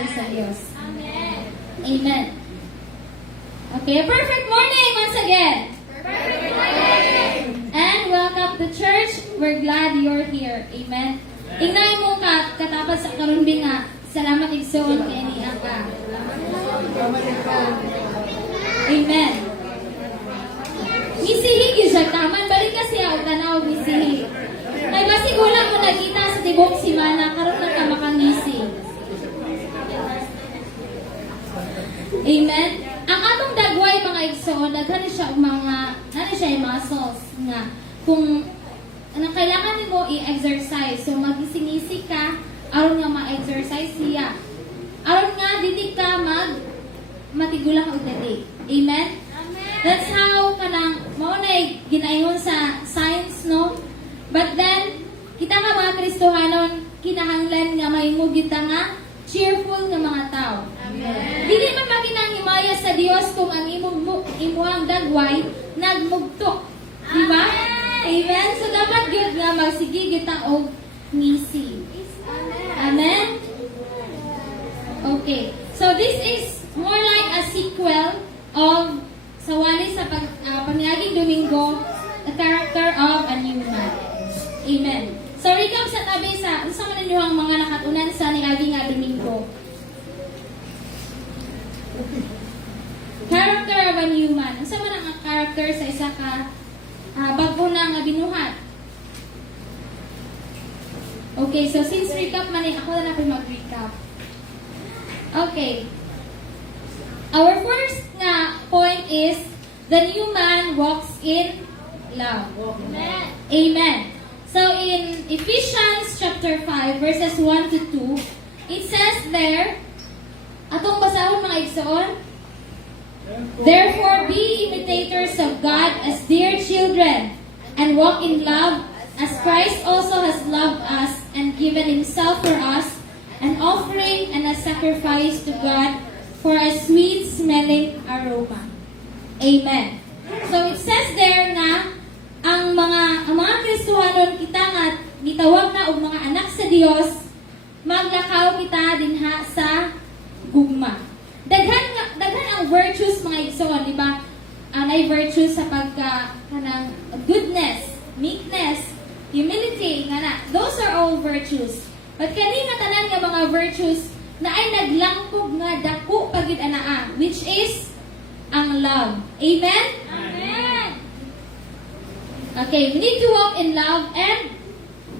galing sa Diyos. Amen. Okay, a perfect morning once again. Perfect morning! And welcome to church. We're glad you're here. Amen. Tingnan mo katapat sa karumbing nga. Salamat igsoon kay niya ka. Amen. Misihig siya taman balik kasi ang tanaw misihig. Kay basig wala mo nakita sa tibok si Mana karon na ka makangisi. Amen. Ang atong dagway mga igsoon, daghan siya og mga muscles nga kung anong kailangan nimo i-exercise. So magisingisi ka aron nga ma-exercise siya. Aron nga dili ka matigulang og dali. Amen. That's how kanang mao nay ginaingon sa science, no? But then kita nga mga Kristohanon kinahanglan nga mahimo kita nga cheerful nga mga tao. Amen. Dili man makinang himaya sa Dios kung ang imuhang dagway nagmugtok. Di ba? Amen. So dapat gyud nga magsige kita og ngisi. Amen. Okay. So this is more like a sequel of sa wali sa paniaging Domingo, the character of a new man. Amen. So recap sa tabi sa unsa man ninyo ang mga nakatunan sa niaging nga Domingo. Character of a new man. Unsa man ang character sa isa ka bago na nga binuhat? Okay, so since recap man ako na natin mag-recap. Okay. Our first nga point is the new man walks in love. Amen. Amen. So in Ephesians chapter 5 verses 1 to 2, it says there, atong basahon mga igsoon, therefore be imitators of God as dear children, and walk in love as Christ also has loved us and given himself for us, an offering and a sacrifice to God for a sweet-smelling aroma. Amen. So it says there na ang mga Kristohanon kita nga gitawag na og mga anak sa Dios, maglakaw kita dinha sa gugma. Daghan ang virtues mga igsoon, di ba? Anay virtues sa kanang goodness, meekness, humility, nga na. Those are all virtues. But kani nga tanan nga mga virtues na ay naglangkog nga dako pagid anaa, which is ang love. Amen? Amen. Okay, we need to walk in love, and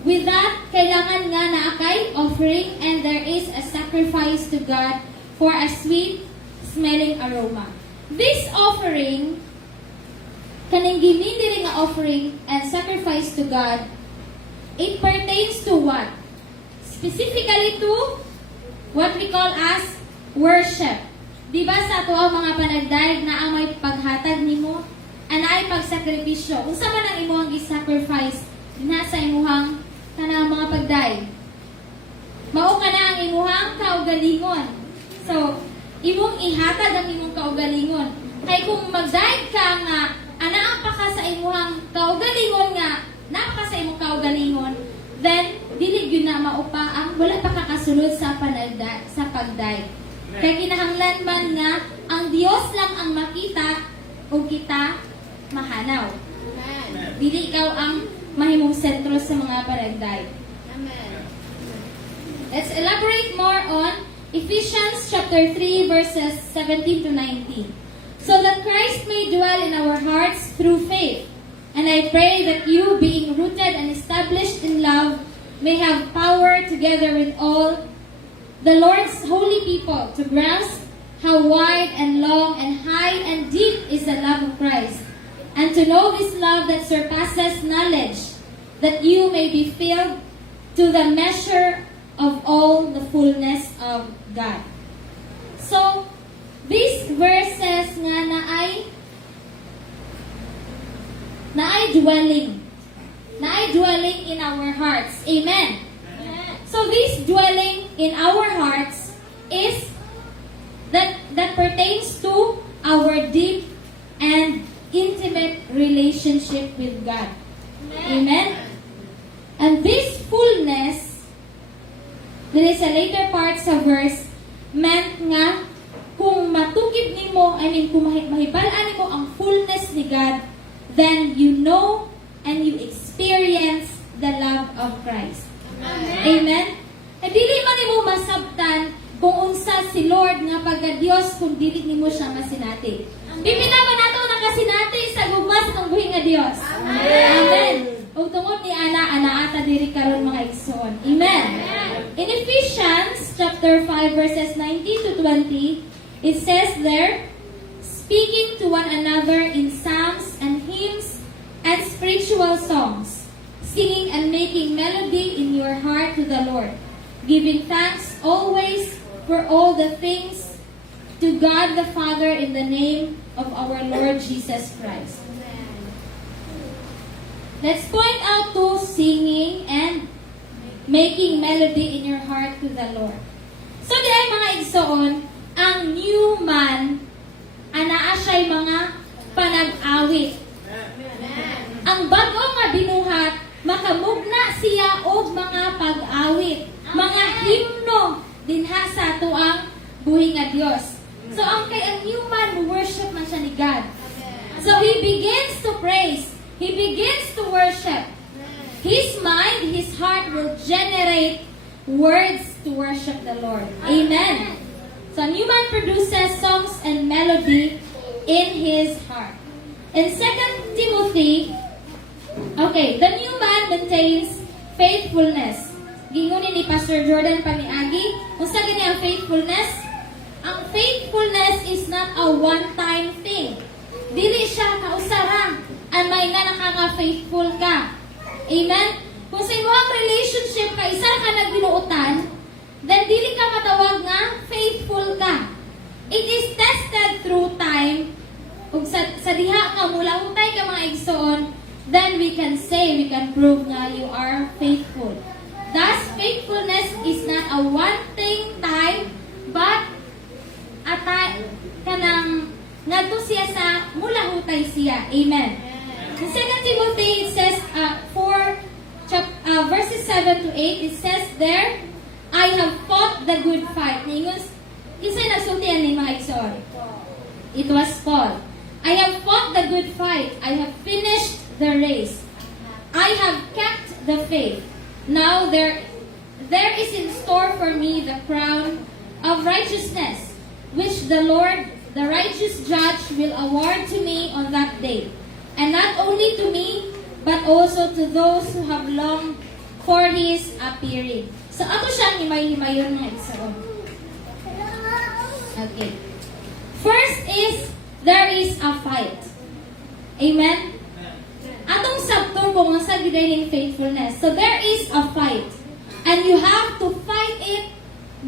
with that, kailangan nga na kay offering, and there is a sacrifice to God for a sweet-smelling aroma. This offering, kaning gimindi nga offering and sacrifice to God, it pertains to what? Specifically to what we call as worship. Diba sa ato ang mga panagdaig na ang may paghatag nimo, anay pagsakripisyo. Kung sa man ang imuhang i-sacrifice, nasa imuhang kanang mga pagdaig. Mao ka na ang imuhang kaugalingon. So, imong ihatag ang imong kaugalingon. Kay kung magdaig ka nga, anaa pa ka sa imuhang kaugalingon nga, napaka sa imong kaugalingon, then, dili yun na maupa ang wala pa kakasunod sa pagdaig. Kaya kinahanglan man nga, ang Dios lang ang makita o kita mahanaw. Amen. Dili ikaw ang mahimong sentro sa mga panagdaig. Amen. Let's elaborate more on Ephesians chapter 3 verses 17 to 19. So that Christ may dwell in our hearts through faith. And I pray that you, being rooted and established in love, may have power together with all the Lord's holy people to grasp how wide and long and high and deep is the love of Christ, and to know this love that surpasses knowledge, that you may be filled to the measure of all the fullness of God. So, these verses nga naay dwelling in our hearts. Amen. So this dwelling in our hearts is that pertains to our deep and intimate relationship with God. Amen. And this fullness, there is a later part sa verse, meant nga kung matukib nimo, kung mahibalaan nimo ang fullness ni God, then you know and you experience the love of Christ. Amen? E dili man nimo masabtan kung unsa si Lord nga pagka Dios kung dili nimo siya masinati. Pipila ba nato nakasinati sa gugmas ng buhi nga Dios? Amen. Ug tungod ni ana ata diri karon mga igsoon. Amen. In Ephesians chapter 5 verses 19 to 20, it says there, speaking to one another in psalms and hymns and spiritual songs, singing and making melody in your heart to the Lord, giving thanks always for all the things to God the Father in the name of our Lord Jesus Christ. Let's point out to singing and making melody in your heart to the Lord. So, di ay mga igsoon, ang new man, anaa siya'y mga panag-awit. Ang bago nga binuhat, makamugna siya og mga pag-awit, mga himno dinha sa tuang buhi nga Dios. So ang new man worship man siya ni God. So he begins to praise, he begins to worship. His mind, his heart will generate words to worship the Lord. Amen. So a new man produces songs and melody in his heart. In 2 Timothy, the new man maintains faithfulness. Gingunin ni Pastor Jordan paniagi, unsa gani ang faithfulness? Ang faithfulness is not a one-time thing. Dili siya kausara, and may nga nakaka-faithful ka. Amen? Kung sa imong relationship ka, isa ka nagbinuotan, then dili ka matawag nga faithful ka. It is tested through time. Kung sa diha ka mula untay ka mga igsoon, then we can say, we can prove nga you are faithful. Thus, faithfulness is not a one-thing time, but kanang ngadto siya sa mula hutay siya. Amen. In 2 Timothy, it says, verses 7 to 8, it says there, I have fought the good fight. Isa nasultihan ni mga igsoon. It was Paul. I have fought the good fight. I have finished the race. I have kept the faith. Now there is in store for me the crown of righteousness, which the Lord, the righteous judge, will award to me on that day. And not only to me, but also to those who have longed for His appearing. So, ato siyang himay-himayon nga igsoon. Okay. First is, there is a fight. Amen? Atong sabtong kung ang sagiday faithfulness. So, there is a fight. And you have to fight it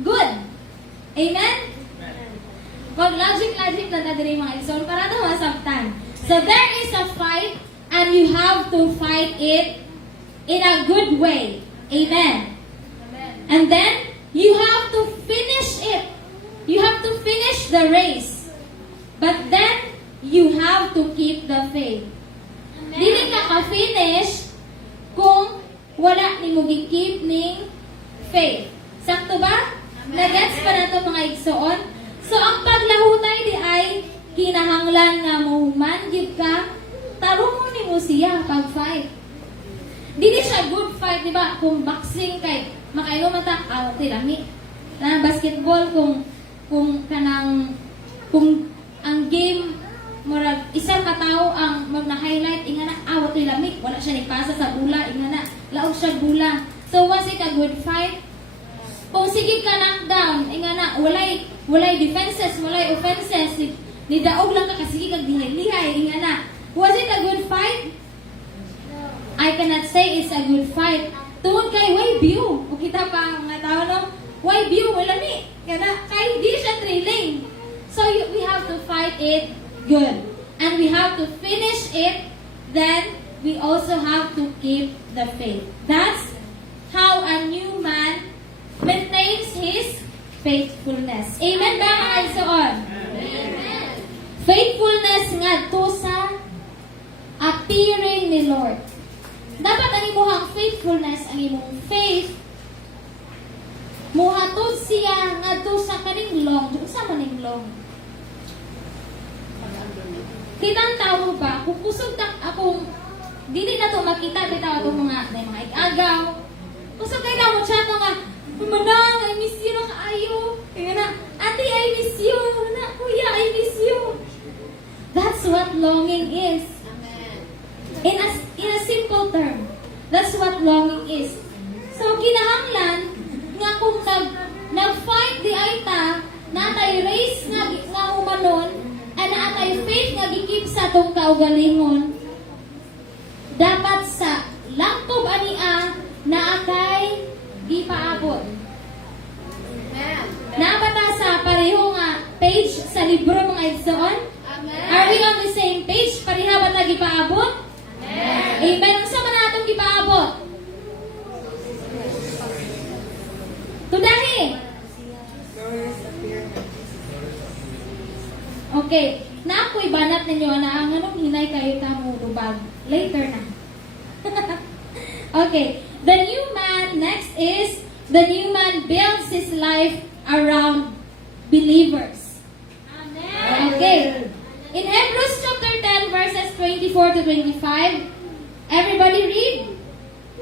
good. Amen? Pag logic na nadiri mga igsoon, para ito masabtan. So, there is a fight, and you have to fight it in a good way. Amen? And then, you have to finish it. You have to finish the race. But then, you have to keep the faith. Dili ka ka-finish kung wala ni mo gi-keep ning faith. Sakto ba? Nagets pa na ito mga igsoon? So, ang paglahutay di ay kinahanglan nga mahuman, give ka, tarong mo ni mo siya pag-fight. Dili siya good fight, di ba? Kung boxing kay, makainom matak, lami. Basketball, kung ang game, murag isang katao ang mag-highlight, ingana, awat yung lamig, wala siya nipasa sa bula, ingana, laog siya bula. So, was it a good fight? Kung sige ka knockdown, ingana, walay defenses, walay offenses, nidaog lang ka kasi kag dihilihay, ingana. Was it a good fight? I cannot say it's a good fight. Tungod kay, why view? Kung kita pa mga tao, no? Why view? Wala ni. Kaya di siya thrilling. So, we have to fight it good. And we have to finish it. Then, we also have to keep the faith. That's how a new man maintains his faithfulness. Amen ba mga igsoon? Amen. Faithfulness nga to sa appearing ni Lord. Dapat ang imuhang faithfulness, ang imong faith, muhatod siya ngadto sa kaning long. Unsa man ning long? Kitang tao ba, kung kusog ta akong dili na to makita bitaw atong mga agaw. Kusog kay na mo chat nga, "Manang, I miss you na kaayo." Kaya na, "Ate, I miss you." Na, "Kuya, I miss you." That's what longing is. In a simple term, that's what longing is. So kinahanglan nga kung nag-fight di ay ta, natay race nga humanon, and natay faith nga gikip sa tong kaugalingon, dapat sa langkob ania na akay gipaabot. Nabata sa pareho nga page sa libro mga igsoon? Are we on the same page? Pareha ba ta gipaabot? Amen. Ang sama na atong gipaabot. Tudahi. Okay. Na ako'y banat ninyo na ang anong hinay kayo tamo rubag. Later na. Okay. The new man, next is, the new man builds his life around believers. Amen. Okay. In Hebrews chapter 10, verses 24 to 25, everybody read.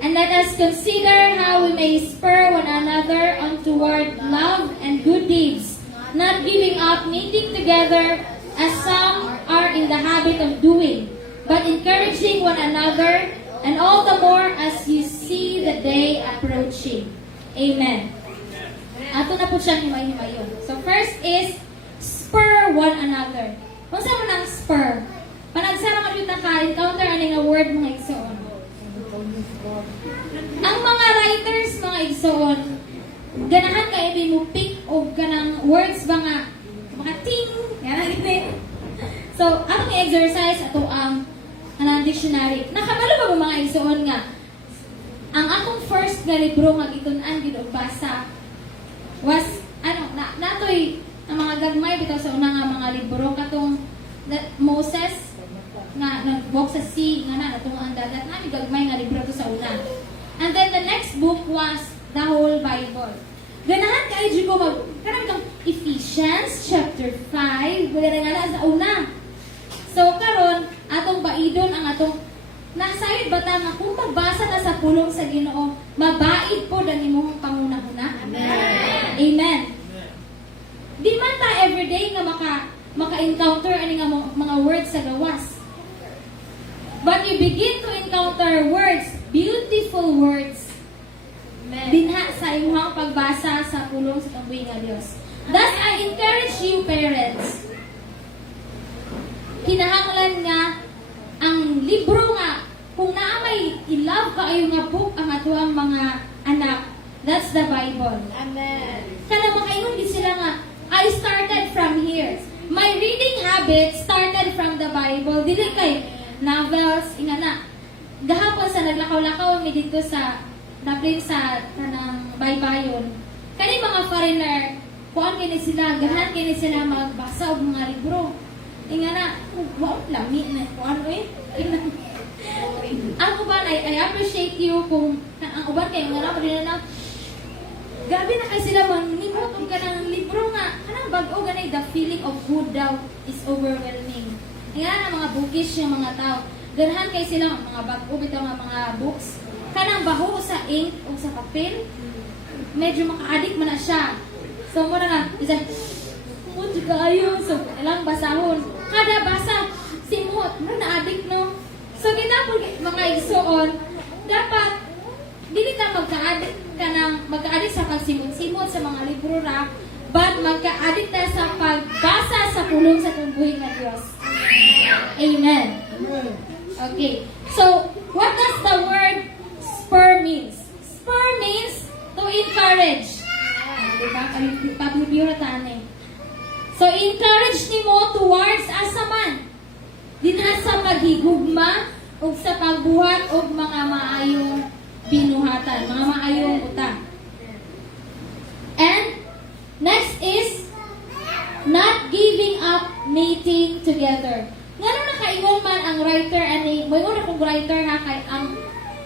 And let us consider how we may spur one another on toward love and good deeds, not giving up meeting together as some are in the habit of doing, but encouraging one another, and all the more as you see the day approaching. Amen. Ato na po siyang himay-himayon. So first is, spur one another. Kung saan mo ng spur? Panagsara ka dito ka-encounter ano nga word mga igsoon. Ang mga writers mga igsoon, ganahan kayo din mo pick o ganang words ba nga, mga ting, yan ganit. So, atong exercise ato ang anang dictionary. Nakabalo ba mga igsoon nga, ang akong first nga libro nga gitunan gid og basa was, natoy ang mga gagmay bitaw sa una nga mga libro katong Moses nga nag-walk sa sea nga natong ang dagat na gagmay nga libro to sa una. And then the next book was the whole Bible. Ganahan kay jud ko kanang kang Ephesians chapter 5 wala nga sa una. So karon atong baidon ang atong nasayod bata nga kung magbasa na sa pulong sa Ginoo, mabaid po dan imong pangunahuna. Amen. Amen. Di man ta everyday nga maka-encounter ani nga mga words sa gawas. But you begin to encounter words, beautiful words, dinha sa imong pagbasa sa pulong sa tambuhi nga Dios. Thus, I encourage you, parents, kinahanglan nga ang libro nga, kung naamay i-love kaayo nga book ang atuang mga anak, that's the Bible. Amen. Kaya makaingon din sila nga, I started from here. My reading habit started from the Bible. Dili kay novels, ingana. Gahapon sa naglakaw-lakaw mi dito sa daplin sa kanang baybayon. Kani mga foreigner, kuan kini sila, ganahan kini sila magbasa og mga libro. Ingana, wow, lami na kuan oy. Ako ba, I appreciate you kung ang uban kay ngana pa din na gabi na kay sila manimot og kanang libro nga kanang bag-o ganay the feeling of good daw is overwhelming. Ingana mga bookish yung mga tao. Ganahan kay sila mga bag-o bitaw nga mga books. Kanang baho sa ink o sa papel. Medyo maka-addict man na siya. So mo na nga isa kumot kayo so ilang basahon. Kada basa simot mo na-addict no. So kita po mga igsoon dapat dili ka magka-addict sa pagsimot-simot sa mga libro ra, but magka-addict ta sa pagbasa sa pulong sa tambuhi nga Dios. Amen. Okay. So, what does the word spur means? Spur means to encourage. Diba? Paglibyo na tani. So, encourage nimo towards asa man. Dinha sa paghigugma o sa pagbuhat og mga maayong binuhatan, mga maayong utang. And next is not giving up meeting together. Ngano nakaingon man ang writer ani, moingon akong writer ha kay ang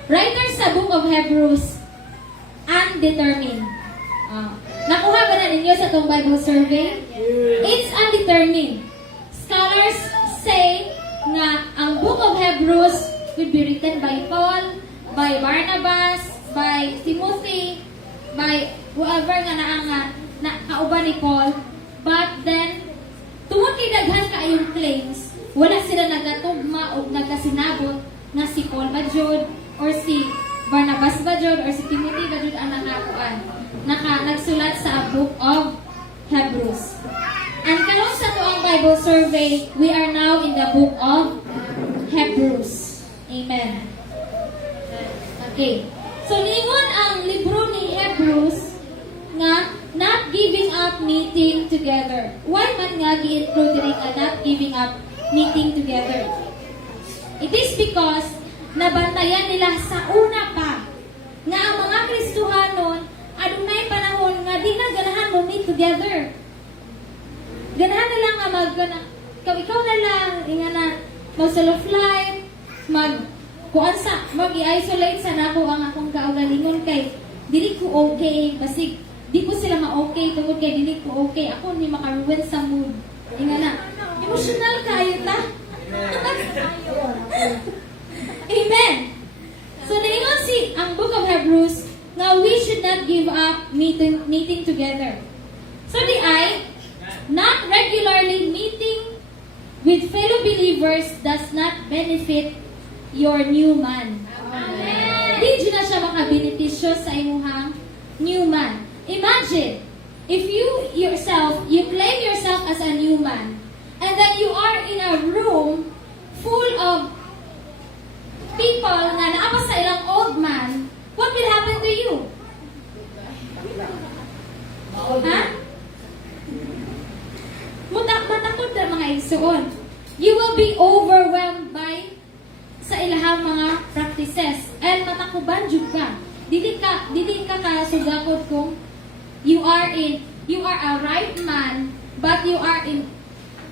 writer sa Book of Hebrews undetermined. Nakuha ba na ninyo sa itong Bible survey? It's undetermined. Scholars say na ang Book of Hebrews could be written by Paul, by Barnabas, by Timothy, by whoever na kauban ni Paul. But then, tungod kay daghan kaayong claims, wala sila nagatugma o nagasinabot na si Paul ba jud or si Barnabas ba jud or si Timothy ba jud ang nagsulat sa Book of Hebrews. And karon sa tuang Bible survey, we are now in the Book of Hebrews. Amen. Okay. So ningon ang libro ni Hebrews nga not giving up meeting together. Why man nga gi-include diri nga not giving up meeting together? It is because nabantayan nila sa una pa nga ang mga Kristohanon adunay panahon nga di na ganahan mo meet together. Ganahan na lang nga ikaw na lang nga na mag-solo flight, mag-i-isolate sa nako ang akong kaugalingon kay dili ko okay, basig di ko sila ma-okay tungod kay dili ko okay, ako ni makaruwen sa mood. Nga na, emotional kayo ta. Amen. So naingon si ang Book of Hebrews nga we should not give up meeting together. So di ay not regularly meeting with fellow believers does not benefit your new man. Amen. Di na siya makabenepisyo sa imuhang new man. Imagine, if you claim yourself as a new man, and then you are in a room full of people na naapa sa ilang old man, what will happen to you? Ha? Matakot na mga igsoon. You will be overwhelmed by sa ilahang mga practices. And matakuban jud ka. Dili ka kasugakod kung you are a right man, but you are in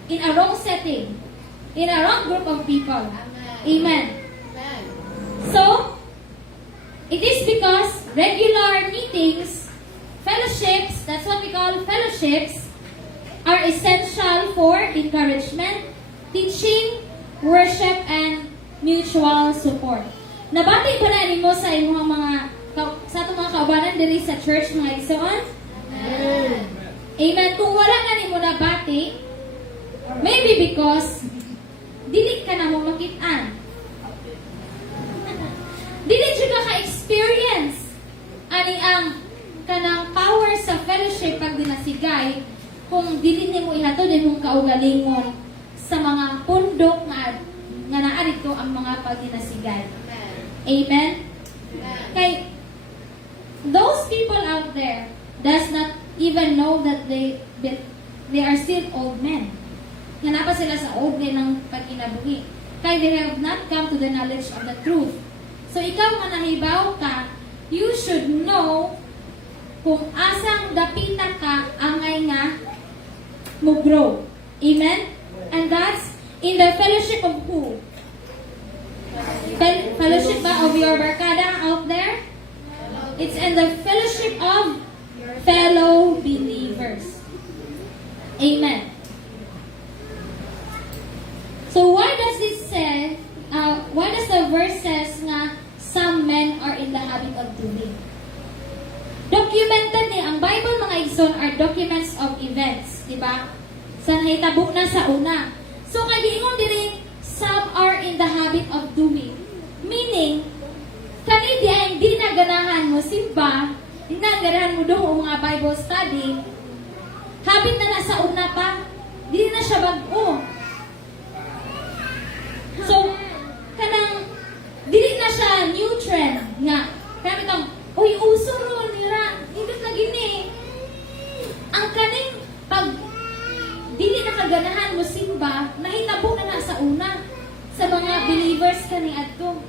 a wrong setting, in a wrong group of people. Amen. So, it is because regular meetings, fellowships, that's what we call fellowships, are essential for encouragement, teaching, worship, and mutual support. Nabati ba na nimo sa imong sa itong mga kaubanan diri sa church mga igsoon? Amen. Amen. Kung wala na nimo nabati, maybe because dili ka na mo makitaan. Dili jud ka-experience ani ang kanang power sa fellowship pag dinasigay kung dili nimo ihatod imong kaugalingon sa mga pundok nga naa dito ang mga pagdinasigay. Amen. Kay those people out there does not even know that they are still old men. Nga na pa sila sa old men ng pagkinabuhi. Kay they have not come to the knowledge of the truth. So ikaw nga nahibaw ka, you should know kung asang dapita ka angay nga mo grow. Amen? And that's in the fellowship of who? Fellowship ba of your barkada out there? It's in the fellowship of fellow believers. Amen. So why does this say, why does the verse says nga some men are in the habit of doing? Documented ni ang Bible mga igsoon are documents of events, di ba? Sa nahitabo na sa una. So kay giingon diri some are in the habit of doing. Meaning kani di na ganahan mo simba, di na ganahan mo doon mga Bible study. Habit na nasa una pa, di na siya bag-o. So kanang dili na siya new trend nga kami tong uy uso ron nira indot na gini ang kaning pag dili na kaganahan mo simba nahitabo na sa una sa mga believers kani adto.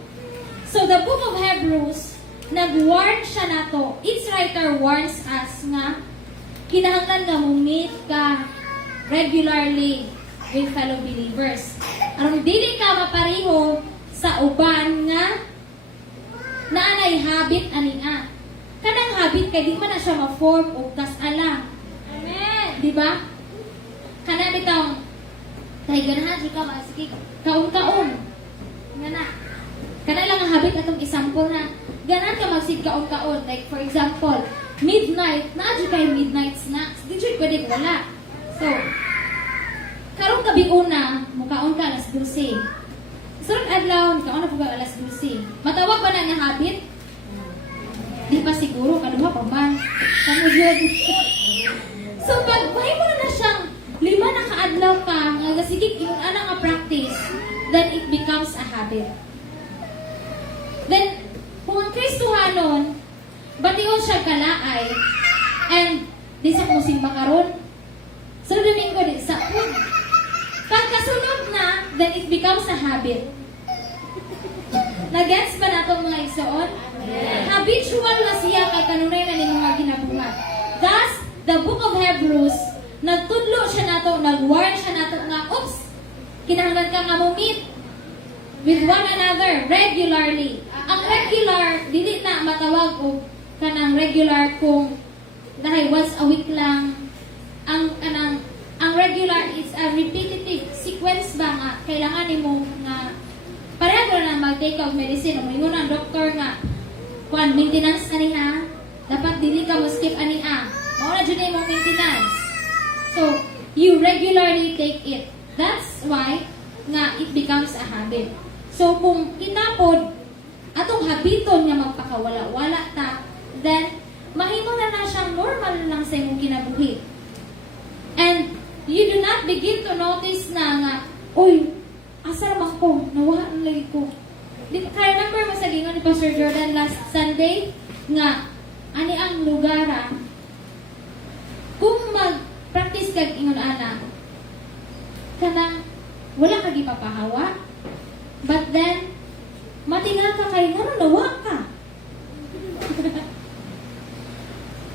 So the book of Hebrews nag-warn siya nato. Its writer warns us nga kinahanglan nga mo meet ka regularly with fellow believers. Aron dili ka mapareho sa uban nga naanay habit ania. kanang habit kay di man na siya ma-form o kasala. Amen. Di ba? Kana bitaw kay ganahan di ka masiki kaon-kaon. Nga na. Kana lang ang habit atong example na ganahan ka magsid kaon-kaon. Like for example, midnight, na kay midnight snacks. Di jud pwede wala. So, karong gabi una, mukaon ka alas 12. Sunod adlaw, kaon na po ba alas 12. Matawag ba na nga habit? Di pa siguro, kaduha pa man. Kamu yun. So, pag mahimo na siyang 5 na kaadlaw ka, nga sige, yung ana nga practice, then it becomes a habit. Then, kung ang Kristohanon, batiyon siya kalaay, and di sa kung simba karon, sa Domingo di sa pagkasunod na, then it becomes a habit. Nagets ba nato mga igsoon? Habitual na siya kay kanunay na ni mga ginabuhat. Thus, the book of Hebrews, nagtudlo siya nato, nag-warn siya nato nga, oops, kinahanglan ka nga mo meet with one another regularly. Ang regular, dili na matawag o kanang regular kung dahil once a week lang. Ang regular is a repetitive sequence ba nga kailangan nimo nga pareha ko na mag-take of medicine o ingon ang doktor nga kuan maintenance ani ha dapat dili ka mo skip ani mao na jud imong maintenance, so you regularly take it. That's why nga it becomes a habit. So kung kita pod atong habiton nga magpakawala-wala ta, then mahimo na siyang normal lang sa imong kinabuhi. And you do not begin to notice na nga, uy, asa naman ko, nawahan ang lagi ko. Remember mo sa gingon ni Pastor Jordan last Sunday, nga, ani ang lugar kung mag-practice kag ingon ana, kanang, wala kag ipapahawa, but then, matingal ka kay, nawa ka.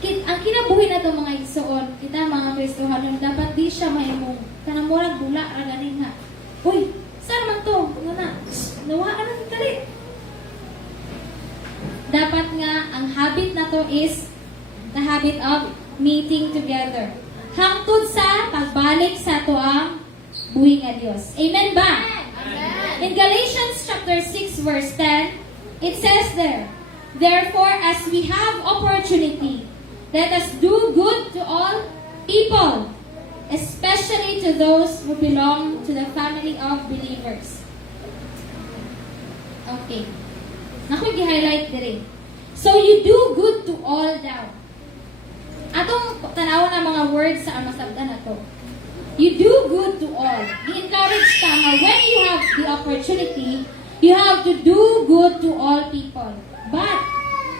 Ang kinabuhi na ito mga igsoon, kita mga Kristohanon, dapat di siya mahimong kanamurag bula ra ganin nga. Uy, saan man to? Nga na, nawaan ang kali. Dapat nga, ang habit na to is the habit of meeting together. Hangtod sa pagbalik sa tuang buhi nga Dios. Amen ba? Amen. In Galatians chapter 6 verse 10, it says there, therefore, as we have opportunity, let us do good to all people, especially to those who belong to the family of believers. Okay. Nakoy gi-highlight diri. So you do good to all daw. Atong tanawon ang mga words sa masabdan nato. You do good to all. I-encourage ka nga when you have the opportunity, you have to do good to all people. But,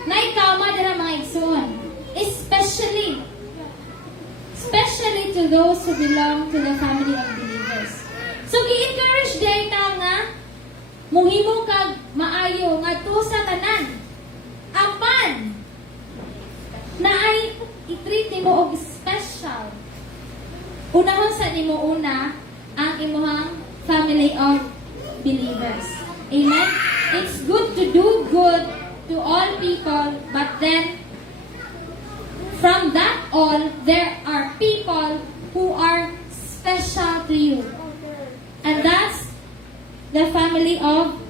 naikama dira mga igsoon. Especially to those who belong to the family of believers. So, i-encourage day ta nga muhimo kag maayo nga to sa tanan. Apan na ay i-treat nimo og special. Unahon sa nimo una ang imuhang family of believers. Amen? It's good to do good to all people, but then from that all, there are people who are special to you. And that's the family of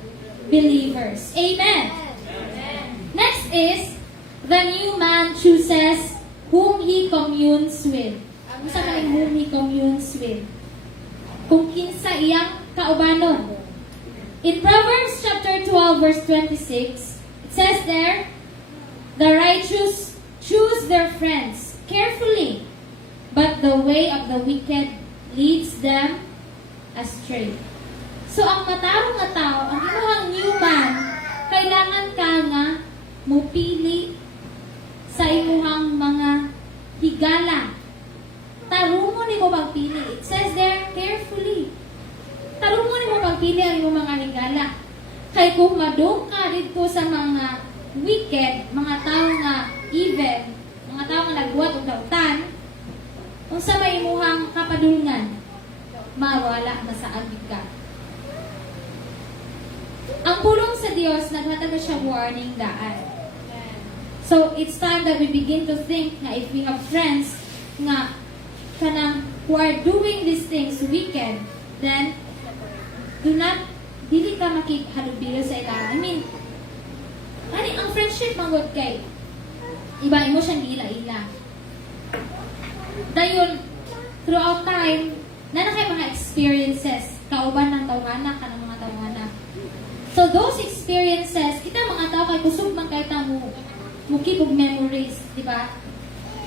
believers. Amen. Next is, the new man chooses whom he communes with. Ano sa kaning whom he communes with? Kung kinsa iyang kaubanon. In Proverbs chapter 12 verse 26, it says there, the righteous choose their friends carefully, but the way of the wicked leads them astray. So, ang matarong nga tao, ang imuhang new man, kailangan ka nga mupili sa imuhang mga higala. Tarungo ni mo pagpili. It says there, carefully. Tarungo ni mo pagpili ang imong mga higala. Kay kung madung ka dito sa mga wicked, mga tao nga evil, mga tao nga nagbuhat o dautan, kung sa may imuhang kapadulngan, mawala na sa agig ka. Ang pulong sa Dios, naghatag siya warning daan. So, it's time that we begin to think na if we have friends nga kanang who are doing these things wicked, then dili ka makikhalubilo sa ila. I mean, ang friendship manggod kay iba mo siyang ila-ila. Dayon, throughout time, na kay mga experiences, kauban ng tawhana ka ng mga tawhana. So those experiences, kita mga tao kay kusog man kay ta mo keep of memories, di ba?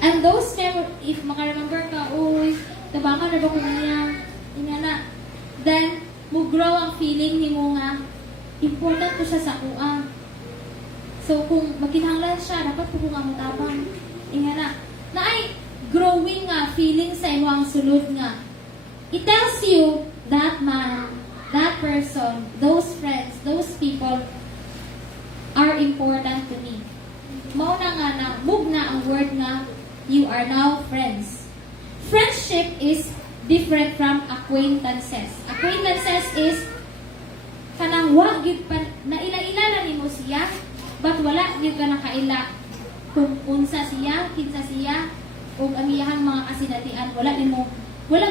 And those memories, if maka-remember ka, uy, tabangan na ba ko niya, na, then, mo grow ang feeling ni mo nga, important to siya sa kuha. So, kung makinahanglan siya, dapat po nga mo tabang. Na ay growing nga feeling sa imo ang sulod nga. It tells you that man, that person, those friends, those people are important to me. Mauna nga na, move na ang word nga, you are now friends. Friendship is different from acquaintances. Acquaintances is kanang wagid pa naila-ila na nimo siya, but wala gyud ka nakaila kung unsa siya, kinsa siya, o ang iyang mga kasinatian, wala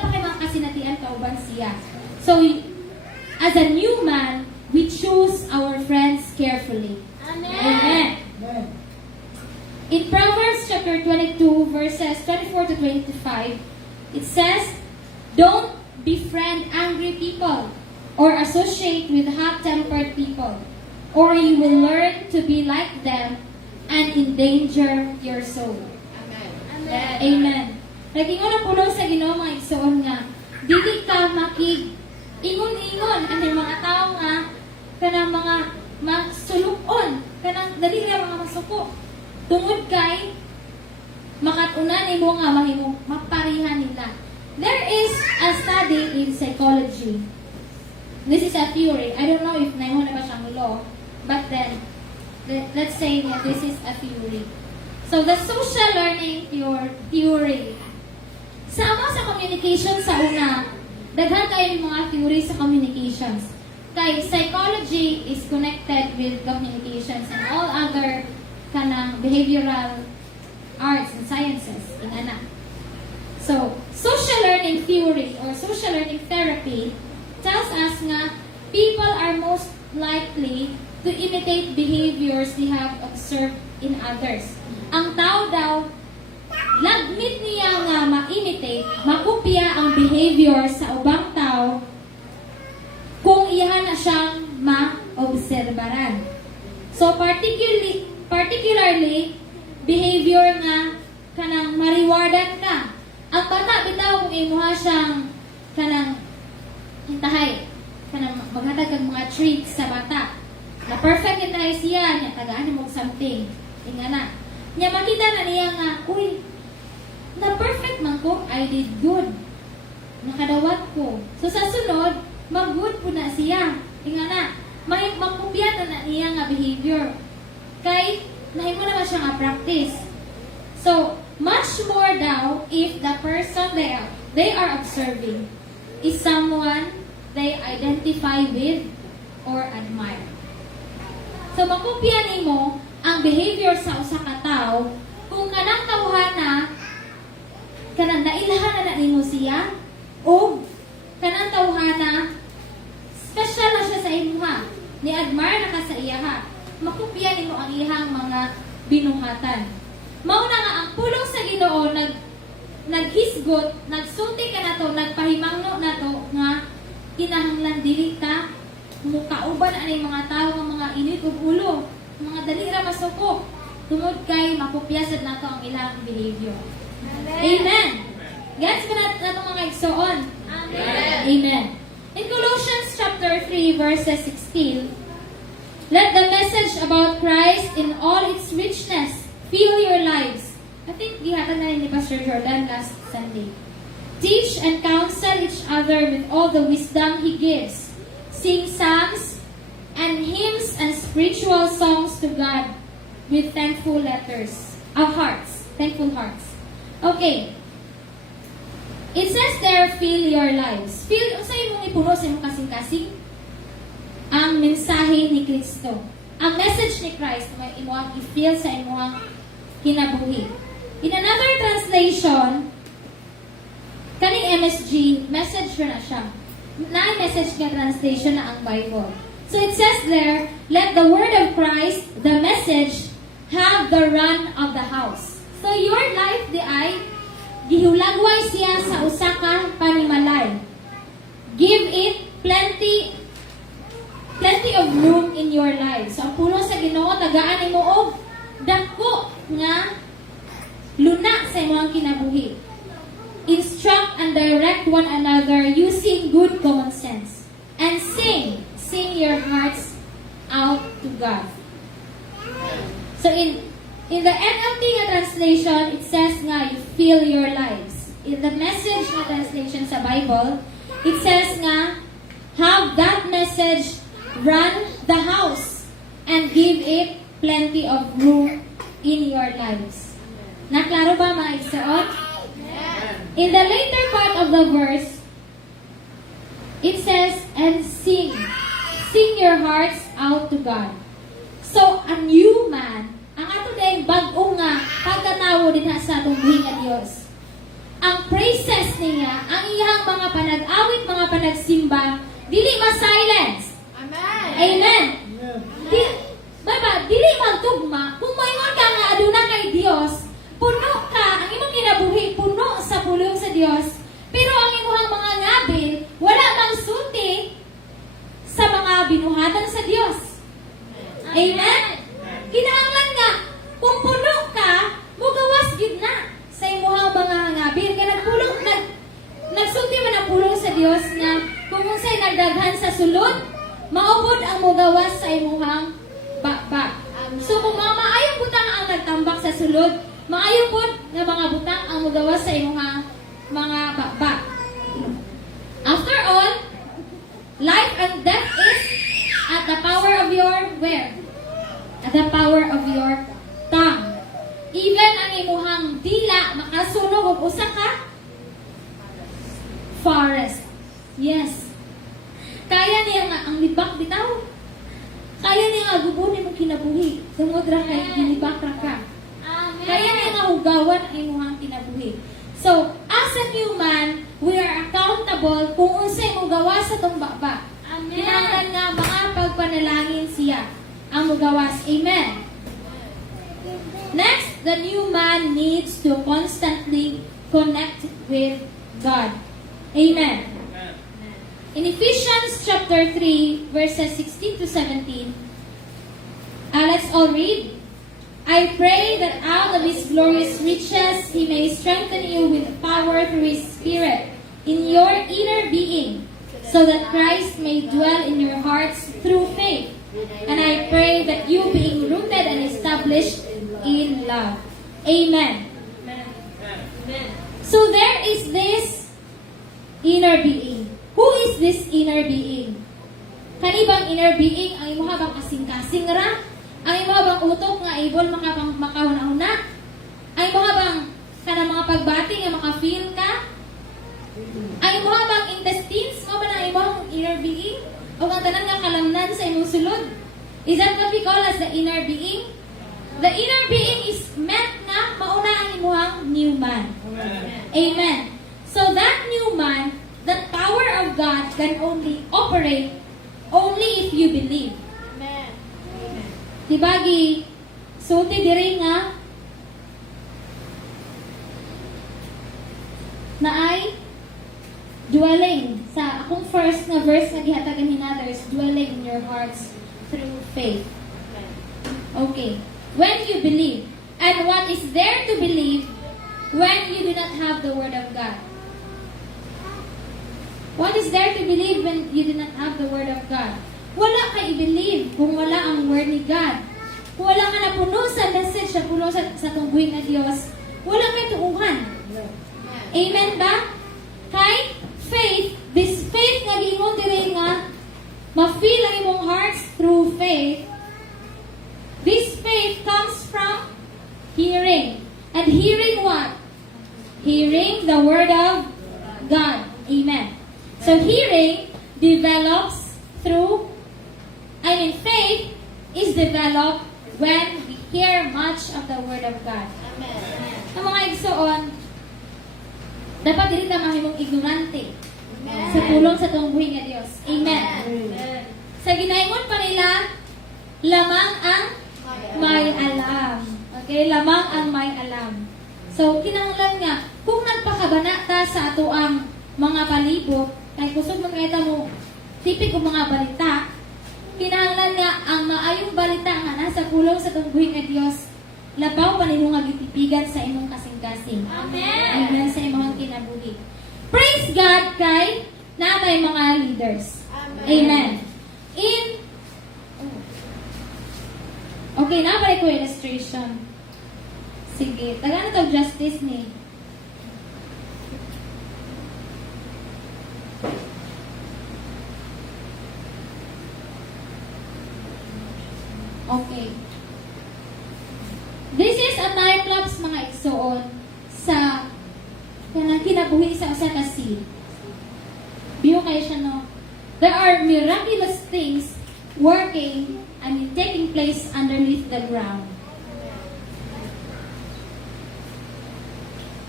pa kay mga kasinatian kauban siya. So, as a new man, we choose our friends carefully. Amen. Amen. In Proverbs chapter 22, verses 24 to 25, it says, don't befriend angry people or associate with hot-tempered people, or you will learn to be like them and endanger your soul. Amen. Amen. Naging na pulong sa Ginoo mga igsoon nga, dili ka ingon-ingon ang mga tao nga kanang mga masulukon, kanang dali ra mga masuko. Tungod kay makatunan nimo nga mahimo maparihan nila. There is a study in psychology. This is a theory. I don't know if naihon na ba siyang law, but then let's say that this is a theory. So the social learning theory. Sa communication sa una, daghan kayo mga theory sa communications. Kay psychology is connected with communications and all other kanang behavioral arts and sciences in ana. So, social learning theory or social learning therapy tells us nga people are most likely to imitate behaviors they have observed in others. Ang tao daw, lagmit niya nga ma-imitate, makopya ang behavior sa ubang tao kung iyan na siyang ma-obserbaran. So, particularly, behavior nga kanang mariwardan ka. Ang bata bitaw kung imuha siyang kanang intahay, kanang maghatag kag mga treats sa bata. Na perfect intahay siya, niya tagaan mo something. Ingana. Niya makita na niya nga, uy, na perfect man ko, I did good. Nakadawat ko. So sa sunod, mag-good po na siya. Ingana. Magkupya na niya nga behavior. Kay, nahimo naman siya nga practice. So, much more daw if the person they are observing is someone they identify with or admire. So, makupya nimo ang behavior sa usa ka tawo kung kanang tawhana kanang nailahan na nimo siya o kanang tawhana special na siya sa imuha, ni admire na ka sa iyaha. Makupya nimo ang iyang mga binuhatan. Mao na nga ang pulong sa Ginoo naghisgot, nagsulti ka na to, nagpahimangno na to nga kinahanglan dili ta mukauban ani mga tawo nga mga init ug ulo, mga dali ra masuko tungod kay makupya sad nato ang ilang behavior. Amen. Gets ba nato mga igsoon? Amen. Amen. In Colossians chapter 3 verses 16, let the message about Christ in all its richness fill your lives. I think gihatag na ni Pastor Jordan last Sunday. Teach and counsel each other with all the wisdom He gives. Sing psalms and hymns and spiritual songs to God with thankful hearts. Okay. It says there, fill your lives. Fill, sa imong ipuno sa imong kasing-kasing ang mensahe ni Kristo. Ang message ni Christ, may imuang i-fill sa imuang kinabuhi. In another translation, kaning MSG, message na siya. Na-message nga translation na ang Bible. So it says there, let the word of Christ, the message, have the run of the house. So your life di ay gihulagway siya sa usa ka panimalay. Give it plenty of room in your life. So ang puno sa Ginoo tagaan nimo og dako nga luna sa imong kinabuhi. Instruct and direct one another using good common sense. And sing your hearts out to God. So in the NLT nga translation, it says nga, you fill your lives. In the Message nga translation sa Bible, it says nga, have that message run the house and give it plenty of room in your lives. Naklaro ba mga igsoon? In the later part of the verse, it says, and sing your hearts out to God. So, a new man, ang ato dahil bag-o nga pagkatawo din sa atong buhing nga Diyos. Ang praises niya, ang iyang mga panag-awit, mga panagsimba, dili ma-silence. Amen. Amen. Dili magtugma, kung moingon ka nga aduna kay Dios, puno ka, ang imong kinabuhi, puno sa pulong sa Dios, pero ang imong mga ngabil, wala mang sulti sa mga binuhatan sa Dios. Amen? Kinahanglan nga, kung puno ka, mugawas gid na sa imong mga ngabil. Kaya nagsulti man ang pulong sa Dios na kung unsay nagdaghan sa sulod, maubod ang mugawas sa imong bakbak. So kung mga maayong butang ang nagtambak sa sulod, maayong pud nga mga butang ang mugawas sa imong mga bakbak. After all, life and death is at the power of your where? At the power of your tongue. Even ang imuhang dila makasunog og usa ka forest. Yes. Kaya niya nga ang libak bitaw. Kaya niya nga gubunin mo kinabuhi. Tungod ra kay ginibak ra ka. Kaya niya nga hugawan ang imuhang kinabuhi. So, as a human, we are accountable kung unsay mo gawas sa tong bakbak. Kinahanglan nga mga pagpanalangin siya ang mugawas. Amen. Next, the new man needs to constantly connect with God. Amen. In Ephesians chapter 3, verses 16 to 17, let's all read. I pray that out of His glorious riches He may strengthen you with power through His Spirit in your inner being, so that Christ may dwell in your hearts through faith. And I pray that you, being rooted and established in love. Amen. So there is this inner being. Who is this inner being? Kanibang inner being ang imo bang kasing-kasing ra? Ang imo bang utok nga able makahuna-huna? Ang imo bang kana mga pagbati nga maka-feel ka? Ang imo bang intestines mo ba na imong inner being? O ang tanan nga kalamnan sa imong sulod? Is that what we call as the inner being? The inner being is meant na mauna ang imuhang new man. Amen. So that new man, that power of God can only operate only if you believe. Amen. Dibagi, sulti diri nga na ay dwelling sa akong first na verse na gihatagan hinatag is dwelling in your hearts through faith. Okay. When you believe. And what is there to believe when you do not have the Word of God? What is there to believe when you do not have the Word of God? Wala ka i-believe kung wala ang Word ni God. Kung wala ka napuno sa message, napuno sa tungguing na Diyos, wala kay tuuhan. Amen ba? Kay faith, this faith nga gingon dire nga ma-feel ang imong hearts through faith. This faith comes from hearing. And hearing what? Hearing the Word of God. Amen. So hearing develops through, faith is developed when we hear much of the Word of God. Amen. Ang mga igsoon, dapat dili ka mahimong ignorante sa tulong sa tuong buhi nga Dios. Amen. Amen. Sa ginaingon pa nila, lamang ang may alam. Okay, lamang ang may alam. So, kinahanglan nga, kung nagpakabana ka sa ato ang mga palibot, kay kusog man kayta mo, tipik o mga balita, kinahanglan nga ang maayong balita nga nasa pulong sa tungguhin nga Dios, labaw pa nimo nga gitipigan sa imong kasing-kasing. Amen. Amen sa imong kinabuhi. Praise God kay natay mga leaders. Amen. Okay, nabalik ko illustration. Sige, taga na to justice ni. Okay. This is a time lapse mga igsoon sa kanang kinabuhi sa usa ka seed. Biyo kayo siya no. There are miraculous things taking place underneath the ground.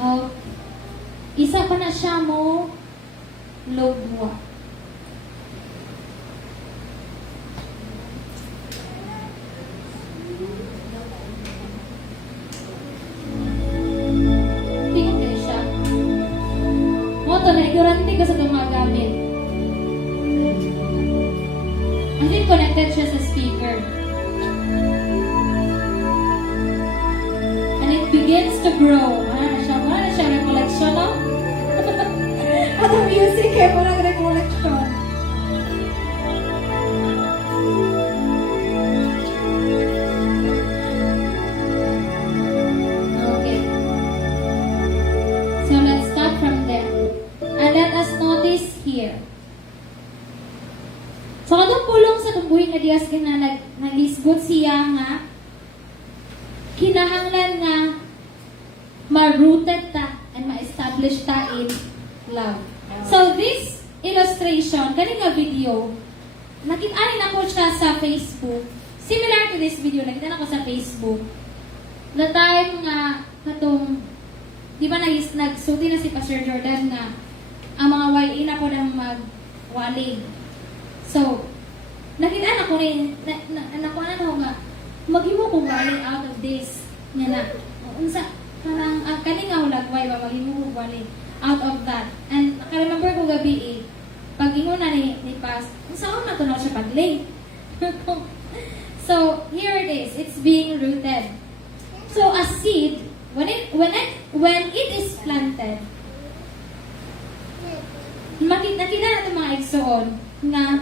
Oh, isa pa na siya mo lobwa. Tingin kayo siya. Moto na ignorante ka sa itong mga gamit. I think connected siya sa speaker. And it begins to grow. Wala na siya recollection, no? Ano music eh, walang recollection. Okay. So let's start from there. And let us notice here. So, katong pulong sa tumbuhin nga Dios kina naglisgot siya nga kinahanglan nga ma-rooted ta and ma-establish ta in love. So, this illustration, galing nga video, nakita na ko siya sa Facebook. Similar to this video, nakita na ko sa Facebook. The time nga katong, di ba nagsulti na si Pastor Jordan nga ang mga YA na po nang magwalig. So, nakita na ko rin, nakuha na ko nga, maghimo kong wali out of this. Nga na, unsa, kanang, kaningaw lagway ba, maghimo kong wali out of that. And, nakaremember ko gabi pag ingo na ni Pas, unsa ko na to na siya pag-link. So, here it is, it's being rooted. So, a seed, when it is planted, nakita na itong mga igsoon, na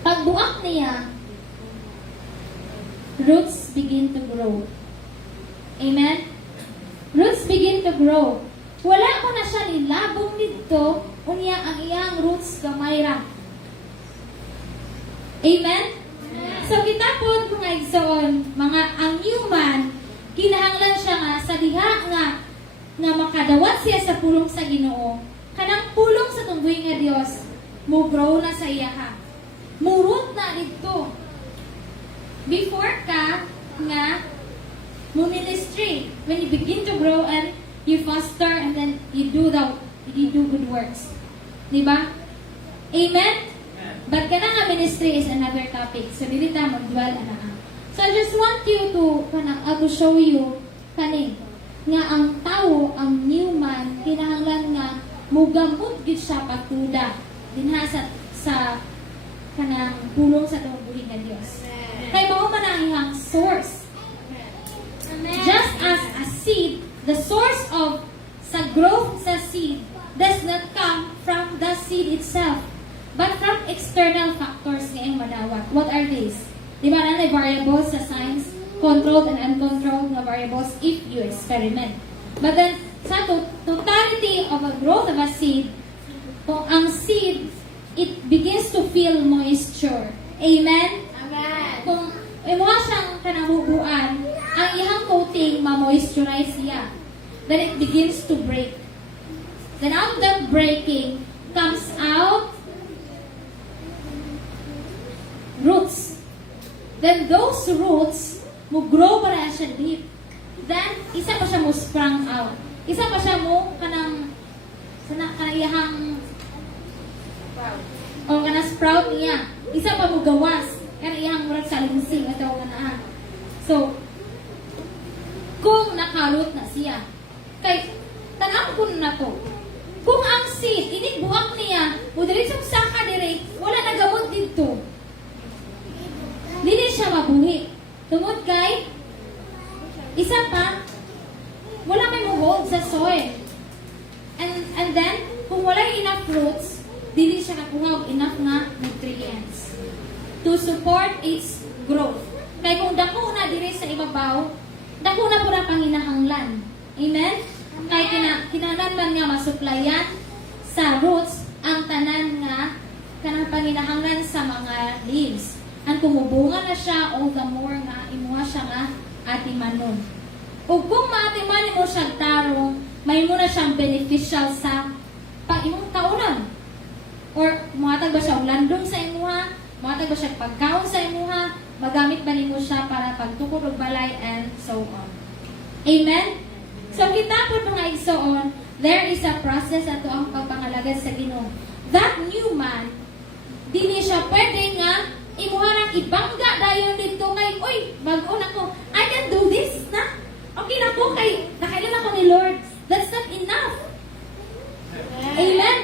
pagbuak niya, roots begin to grow. Amen? Roots begin to grow. Wala ko na siya nilabong dito, unya ang iyang roots gamay ra. Amen? So kita po mga igsoon, mga ang human, kinahanglan siya nga sa diha nga makadawat siya sa pulong sa Ginoo. Kanang pulong sa tunggoy nga Dios, mo grow na sa iya ha. Murot na dito. Before ka nga mo ministry, when you begin to grow and you foster and then you do good works. Diba? Amen? But kana nga ministry is another topic. So dili ta mag-dwell ana. So I just want you to show you kani nga ang tao, ang new man, kinahanglan nga mugamot gid siya pagtuda dinha sa kanang pulong sa tubuhin nga Dios. Kay mao man ang iyang source. Just as a seed, the source of sa growth sa seed does not come from the seed itself, but from external factors nga iyang madawat. What are these? Di ba na variables sa science? Controlled and uncontrolled na variables if you experiment. But then, sa totality of a growth of a seed, kung ang seed, it begins to feel moisture. Amen? Amen. Kung imuha siyang kanahubuan, ang iyang coating ma-moisturize siya. Then it begins to break. Then out of that breaking comes out roots. Then those roots mo grow para siya deep. Then, isa pa siya mo sprung out. Isa pa siya mo kanang iyahang o kanang sprout niya. Isa pa mo gawas. Kanang iyahang murag sa linsing ito kanaan. So, kung nakarot na siya, kay tanang ko na to. Kung ang seed, inigbuak niya, o diretsong saka dire, wala nagamot dito. Dili siya mabuhi. Tungod kay, isa pa, wala may muhod sa soil. And then, kung wala enough roots, dili siya kakuha og enough na nutrients to support its growth. Kay kung dako na diri sa ibabaw, dako na po na panginahanglan. Amen? Kay kinahanglan nga masuplayan sa roots ang tanan nga kanang panginahanglan sa mga leaves. Ang kumubunga na siya o the more nga imuha siya nga atimanon. O kung maatiman mo siya tarong, may mo na siyang beneficial sa imong kaunan. Or muhatag ba siya og landong sa imuha, muhatag ba siya pagkaon sa imuha, magamit ba nimo siya para pagtukod og balay and so on. Amen? So kita po mga igsoon, there is a process ato ang pagpangalagad sa Ginoo. That new man, dili siya pwede nga imuharang ibangga dayon dito kay, oy, bago na ko, I can do this na. Okay na ko kay, nakailan ako ni Lord. That's not enough. Amen?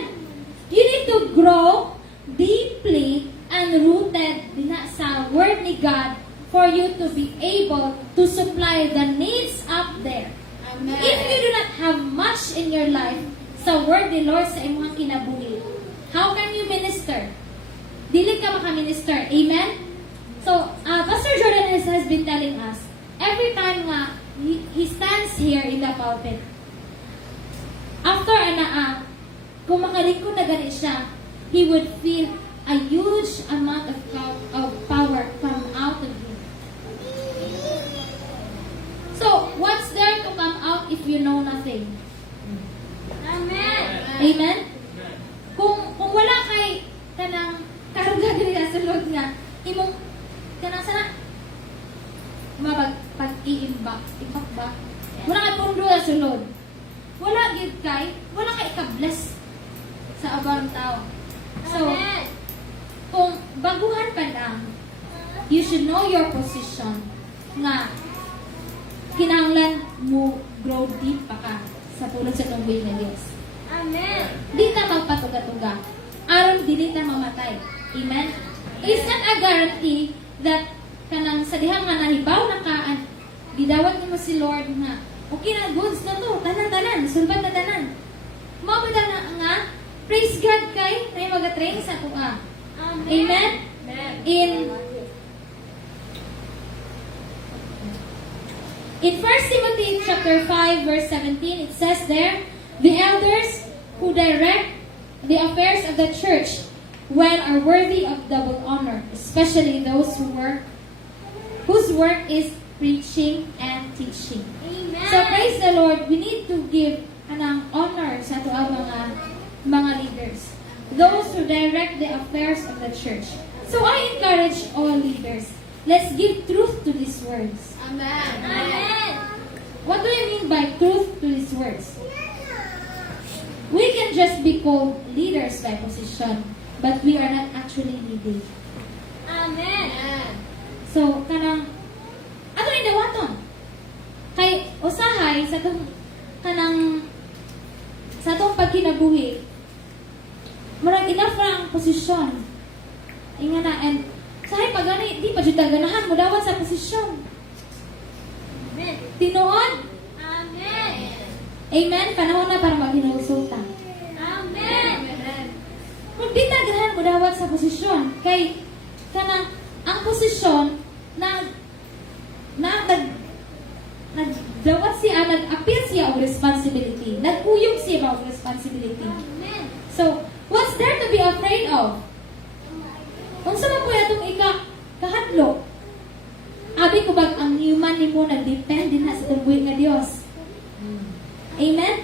You need to grow deeply and rooted dina sa Word ni God for you to be able to supply the needs up there. Amen. If you do not have much in your life sa Word ni Lord sa imong kinabuhi, how can you minister? Dili ka maka-minister. Amen? So, Pastor Jordan has been telling us, every time nga he stands here in the pulpit, after kung makalingkod na ganit siya, he would feel a huge amount of power come out of him. So, what's there to come out if you know nothing? Amen. Amen? Kung wala kay kanang karuga diri sa sulod nga imong kanang sana pag-iimbak, imbak ba? Wala kay pundo sa sulod. Wala gid kay, wala kay ka-bless sa abang tao. So, Amen. kung baguhan pa lang, you should know your position nga kinahanglan mo grow deep pa ka sa pulong sa tunggoy ng Diyos. Amen. Di ta magpatuga-tuga. Aron dili ta mamatay. Amen? It's not a guarantee that kanang sa dihang nga nahibaw na kaan, didawat nimo si Lord nga, okay na, goods na to, tanan-tanan, sulbad na tanan. Mabada na nga, praise God kay, may mag-train sa tuwa. Amen. Amen? In 1 Timothy chapter 5 verse 17, it says there, the elders who direct the affairs of the church well are worthy of double honor, especially those whose work is preaching and teaching. Amen. So praise the Lord, we need to give anang honor sa ato ang mga leaders, those who direct the affairs of the church. So I encourage all leaders, let's give truth to these words. Amen. Amen. What do you mean by truth to these words? We can just be called leaders by position, but we are not actually leading. Amen. So, kanang, ato ni dawaton. Kay, usahay, sa itong, sa itong pagkinabuhi, marang enough na ang posisyon. Inga na, and, sahay pag gani, di pa dyan ganahan mo dawat sa posisyon. Amen. Tinuod. Amen. Amen? Panahon na para maghinulsulta. Amen. Kung di ta ganahan mo dawat sa posisyon, kay, kanang, ang posisyon, nagdawat siya, nag-appeal siya of responsibility. Nag-uyog siya of responsibility. Amen. So, what's there to be afraid of? Kung saan po itong kahadlok, abi ko bag ang human ni mo nag-depend din na sa tungguin nga Diyos. Amen?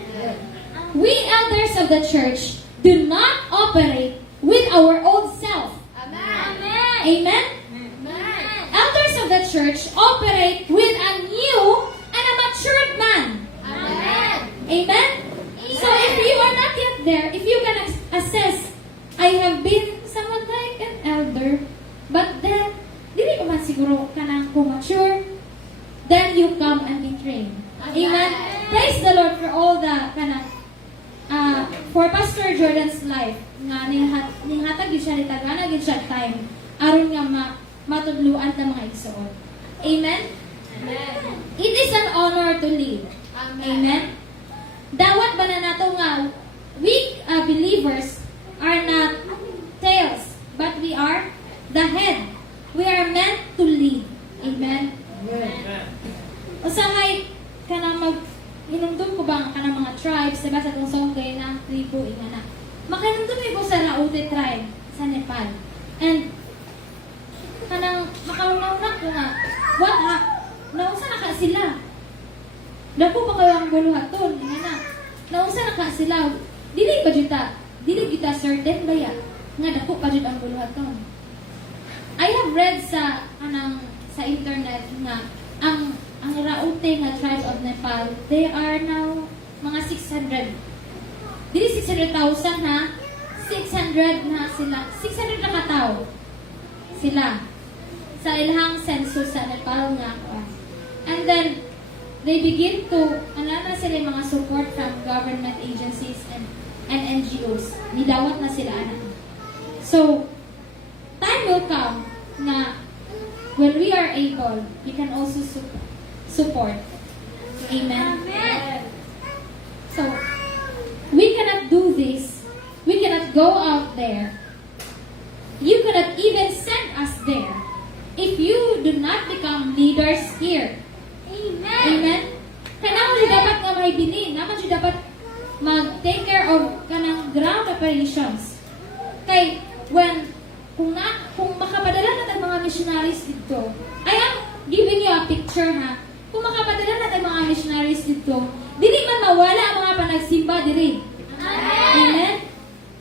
We elders of the church do not operate with our own self. Amen. Amen? Amen. Elders of the church operate with a new and a matured man. Amen. Amen? So if you are not yet there, if you can assess, I have been somewhat like an elder, but then, dili ko man siguro ka nang mature, then you come and be trained. Amen? Praise the Lord for all the for Pastor Jordan's life, nga nihatag yun siya, nitagana yun siya time, aron nga matudluan ta mga igsoon. Amen? Amen. It is an honor to lead. Amen? Dawat ba na nato nga, we believers are not tails, but we are the head. We are meant to lead. Amen? Usahay ka na hinumdum ko ba ka ng mga tribes, diba sa itong songgay na tribu, ingana. Makinumdum ko sa Laute tribe sa Nepal. And, kanang makalunawnak ko nga, nausa na ka sila. Dako pa kayo ang buluhaton, ingana. Nausa na ka sila. Dili kita certain ba ya? Nga dako pa jud ang buluhaton. I have read sa internet nga ang Raute nga tribe of Nepal, they are now mga 600. Dili 600,000 ha. 600 na sila. 600 na katao sila sa ilahang census sa Nepal nga. And then they begin to na sila yung mga support from government agencies and NGOs. Nidawat na sila anak. So time will come na when we are able, we can also support. Amen? Amen. So, we cannot do this. We cannot go out there. You cannot even send us there if you do not become leaders here. Amen. Amen? Kailangan mo dapat nga mahibinin. Naman siya dapat mag-take care of kanang ground operations. Kay, kung makapadala natin mga missionaries dito, I am giving you a picture ha. Kung makapadala natin mga missionaries dito, dili man mawala ang mga panagsimba diri. Amen. Amen?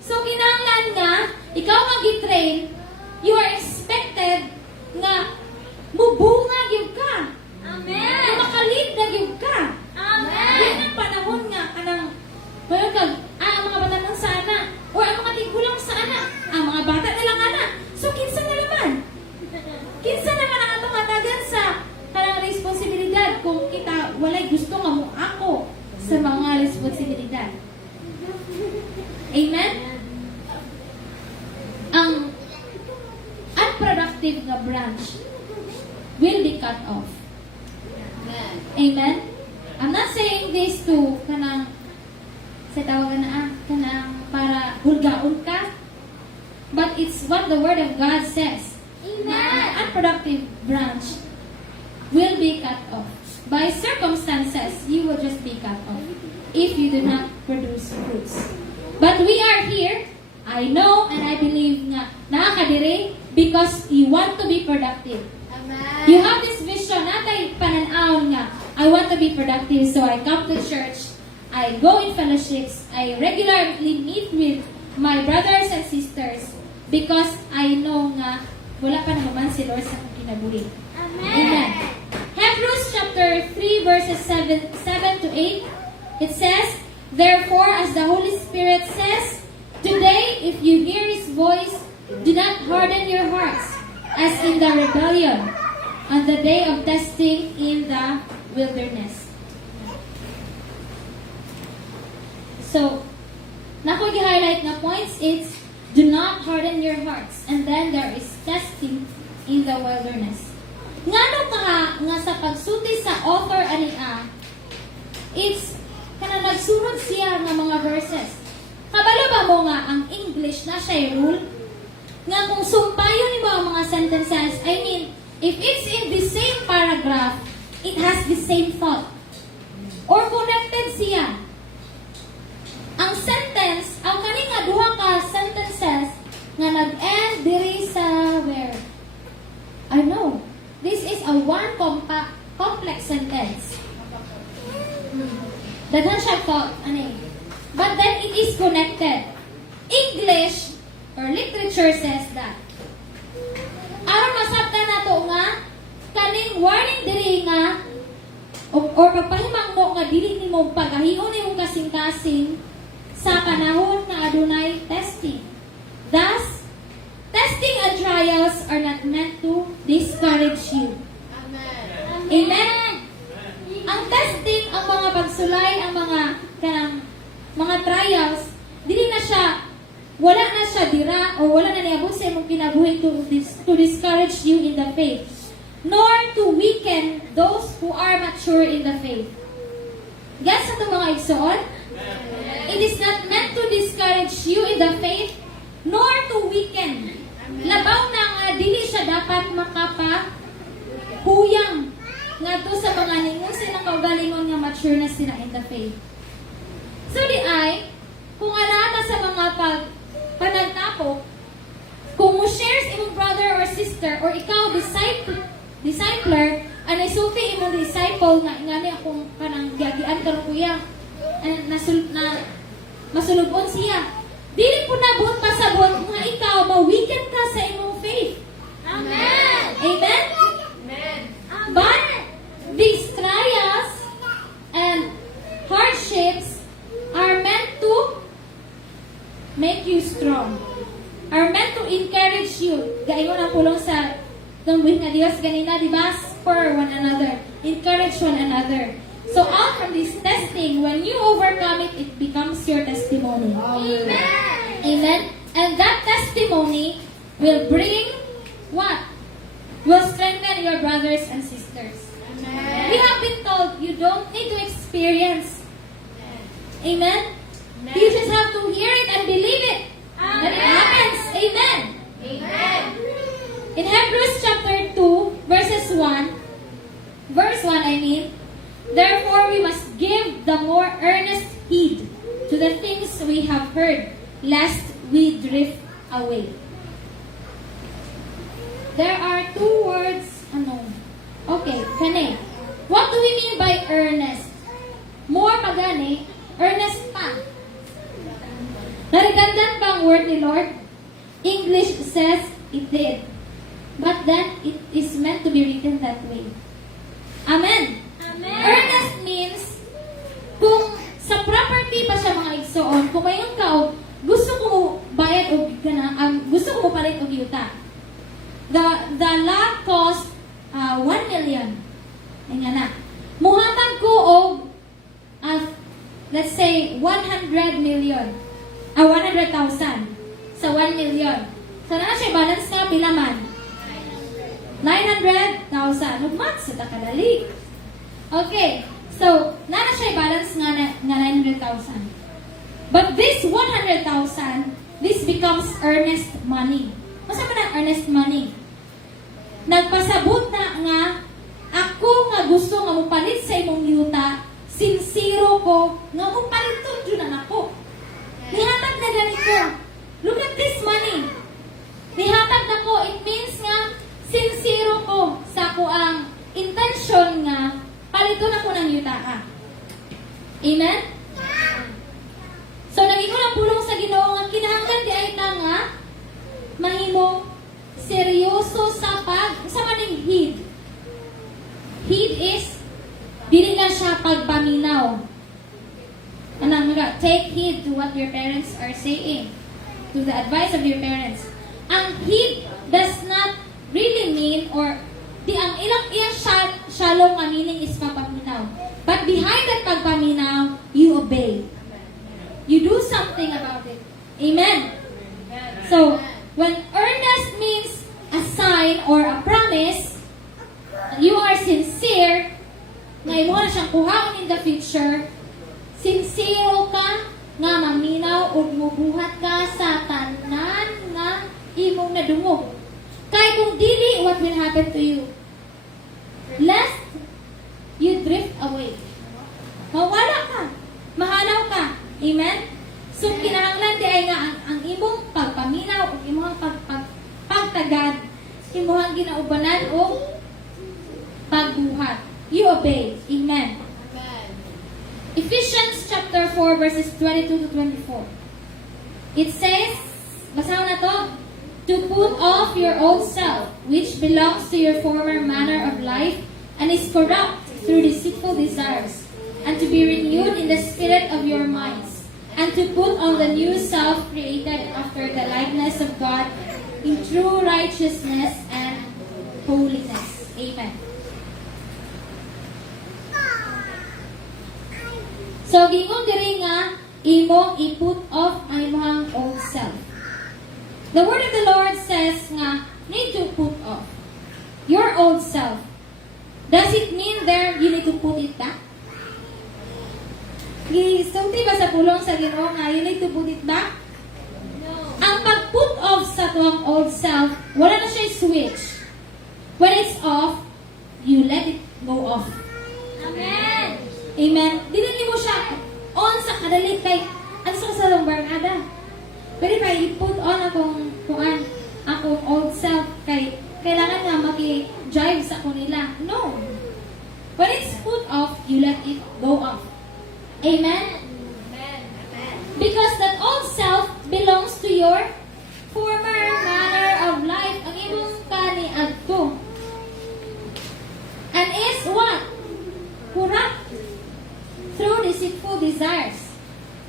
So, kinahanglan nga, ikaw mag-train, you are expected nga mubunga gyud ka. Amen. Na makalid na gyud ka. Amen. Yan ang panahon nga, ang mga bata ng sana, or ang mga tigulang sana, ang mga bata nilang anak. So, kinsa na naman? Kinsa naman ang atong atagan sa kanang responsibilidad kung kita walay gusto nga mo ako sa mga responsibilidad. Amen? Ang unproductive na branch will be cut off. Amen? I'm not saying this to kanang sa tawagan na kanang para hulgaon ka, but it's what the Word of God says. Amen. An unproductive branch will be cut off. By circumstances, you will just be cut off if you do not produce fruits. But we are here, I know and I believe nga nakakadiri because you want to be productive. Amen. You have this vision, natay pananaw nga, I want to be productive, so I come to church, I go in fellowships, I regularly meet with my brothers and sisters because I know nga wala pa naman si Lord sa kinabuhi. Amen. Hebrews chapter 3 verses 7 to 8, it says, therefore, as the Holy Spirit says, today, if you hear His voice, do not harden your hearts, as in the rebellion, on the day of testing in the wilderness. So, nako gi-highlight na points, it's do not harden your hearts. And then there is testing in the wilderness. Ngano nga sa pagsulti sa author ania, it's kana nagsurod siya ng mga verses. Kabalo ba mo nga ang English na siya rule? Nga kung sumpayon ni mo ang mga sentences, I mean, if it's in the same paragraph, it has the same thought. Or connected siya. Ang sentence, ang kani nga duha ka sentences nga nag-end diri sa where? I know. This is a one complex sentence. Daghan siya thought, ani. But then it is connected. English or literature says that. Aron masabtan nato nga kaning mo pagahion imong kasing-kasing sa panahon nga adunay testing. Thus, testing and trials are not meant to discourage you. Amen. Ang testing, ang mga pagsulay, ang mga trials, dili na siya, wala na siya dira o wala na niabot sa imong kinabuhi to discourage you in the faith, nor to weaken those who are mature in the faith. Guys, sa itong mga igsoon, it is not meant to discourage you in the faith, nor to weaken. Labaw na nga, dili siya dapat makapahuyang nga to sa mga ningon silang kaugalingon nga mature na sila in the faith. So di ay, kung alata sa mga panagtapok, kung mo shares imong brother or sister or ikaw discipler, ang isulti imong disciple nga ingani akong kanang giagian karon kuya, masulubon siya. Dili po na buot pasabot nga ikaw ma-weaken ka sa imong faith. Amen. Amen? But these trials and hardships are meant to make you strong. Are meant to encourage you. Gaingon ang pulong sa tungbuhin nga Dios ganina, di ba? Spur one another. Encourage one another. So out from this testing, when you overcome it, it becomes your testimony. Amen. Amen? And that testimony will bring what? Will strengthen your brothers and sisters. We have been told you don't need to experience. Amen? You just have to hear it and believe it. That it happens. Amen? Amen. In Hebrews chapter 2, verse 1, therefore we must give the more earnest heed to the things we have heard, lest we drift away. There are two words, okay, kani. What do we mean by earnest? More pagani, earnest pa. Narigandan ba ang word ni Lord? English says it did. But then, it is meant to be written that way. Amen. Amen. Earnest means, kung sa property pa siya mga igsoon, kung mayon ka o gusto ko bayad o gusto ko palit og yuta. The lot cost 1 million. Ayan na. Muhatag ko og let's say 100 million. 100,000 sa 1 million. So na siya balance na pila man? 900,000. Ugmat sa takadali. Okay. So, na siya balance nga 900,000. But this 100,000, this becomes earnest money. Masa ba na earnest money? Nagpasabot na nga, ako nga gusto nga mupalit sa imong yuta, sincero ko, nga mupalit to dyan na ako. Nihatag na ganito. Look at this money. Nihatag na ko, it means nga, sincero ko sa ko ang intention nga, palito na ko ng yuta ka. Amen? So, naging ko na pulong sa Ginoo nga kinahanglan di ay ta nga mahimo seryoso sa maning heed. Heed is dili na siya pagpaminaw. Take heed to what your parents are saying, to the advice of your parents. Ang heed does not really mean or ang iyang shalom nga meaning is papaminaw. But behind that pagpaminaw, you obey. You do something about it. Amen. So, when earnest means a sign or a promise, you are sincere, nga imo na siyang kuhaon in the future, sincero ka, nga maminaw o mubuhat ka sa tanan nga imong nadungog. Kaya kung dili, what will happen to you? Lest you drift away. Mawala ka. Mahalaw ka. Amen? So, kinahanglan di ay nga ang imong pagpaminaw o imong pagtagad, imong ginaubanan o pagbuhat. You obey. Amen. Ephesians chapter 4 verses 22 to 24. It says, basahan na to, to put off your old self, which belongs to your former manner of life and is corrupt through deceitful desires, and to be renewed in the spirit of your minds, and to put on the new self created after the likeness of God in true righteousness and holiness. Amen. So, gingon diri nga, imong i-put off ang imong old self. The word of the Lord says nga, need to put off your old self. Does it mean there you need to put it back? Gisulti ba sa pulong sa Ginoo nga you need to put it back? No. Ang pag-put off sa tuwang old self, wala na siya switch. When it's off, you let it go off. Amen. Amen. Dili mo siya on sa kadali kay ano sa kasalong barkada. Pwede ba i-put on akong old self kay kailangan nga maki-drive sa kanila. No. When it's put off, you let it go off. Amen? Amen. Because that old self belongs to your former manner of life. Ang imong kaniadto. And is what? Corrupt. Through deceitful desires.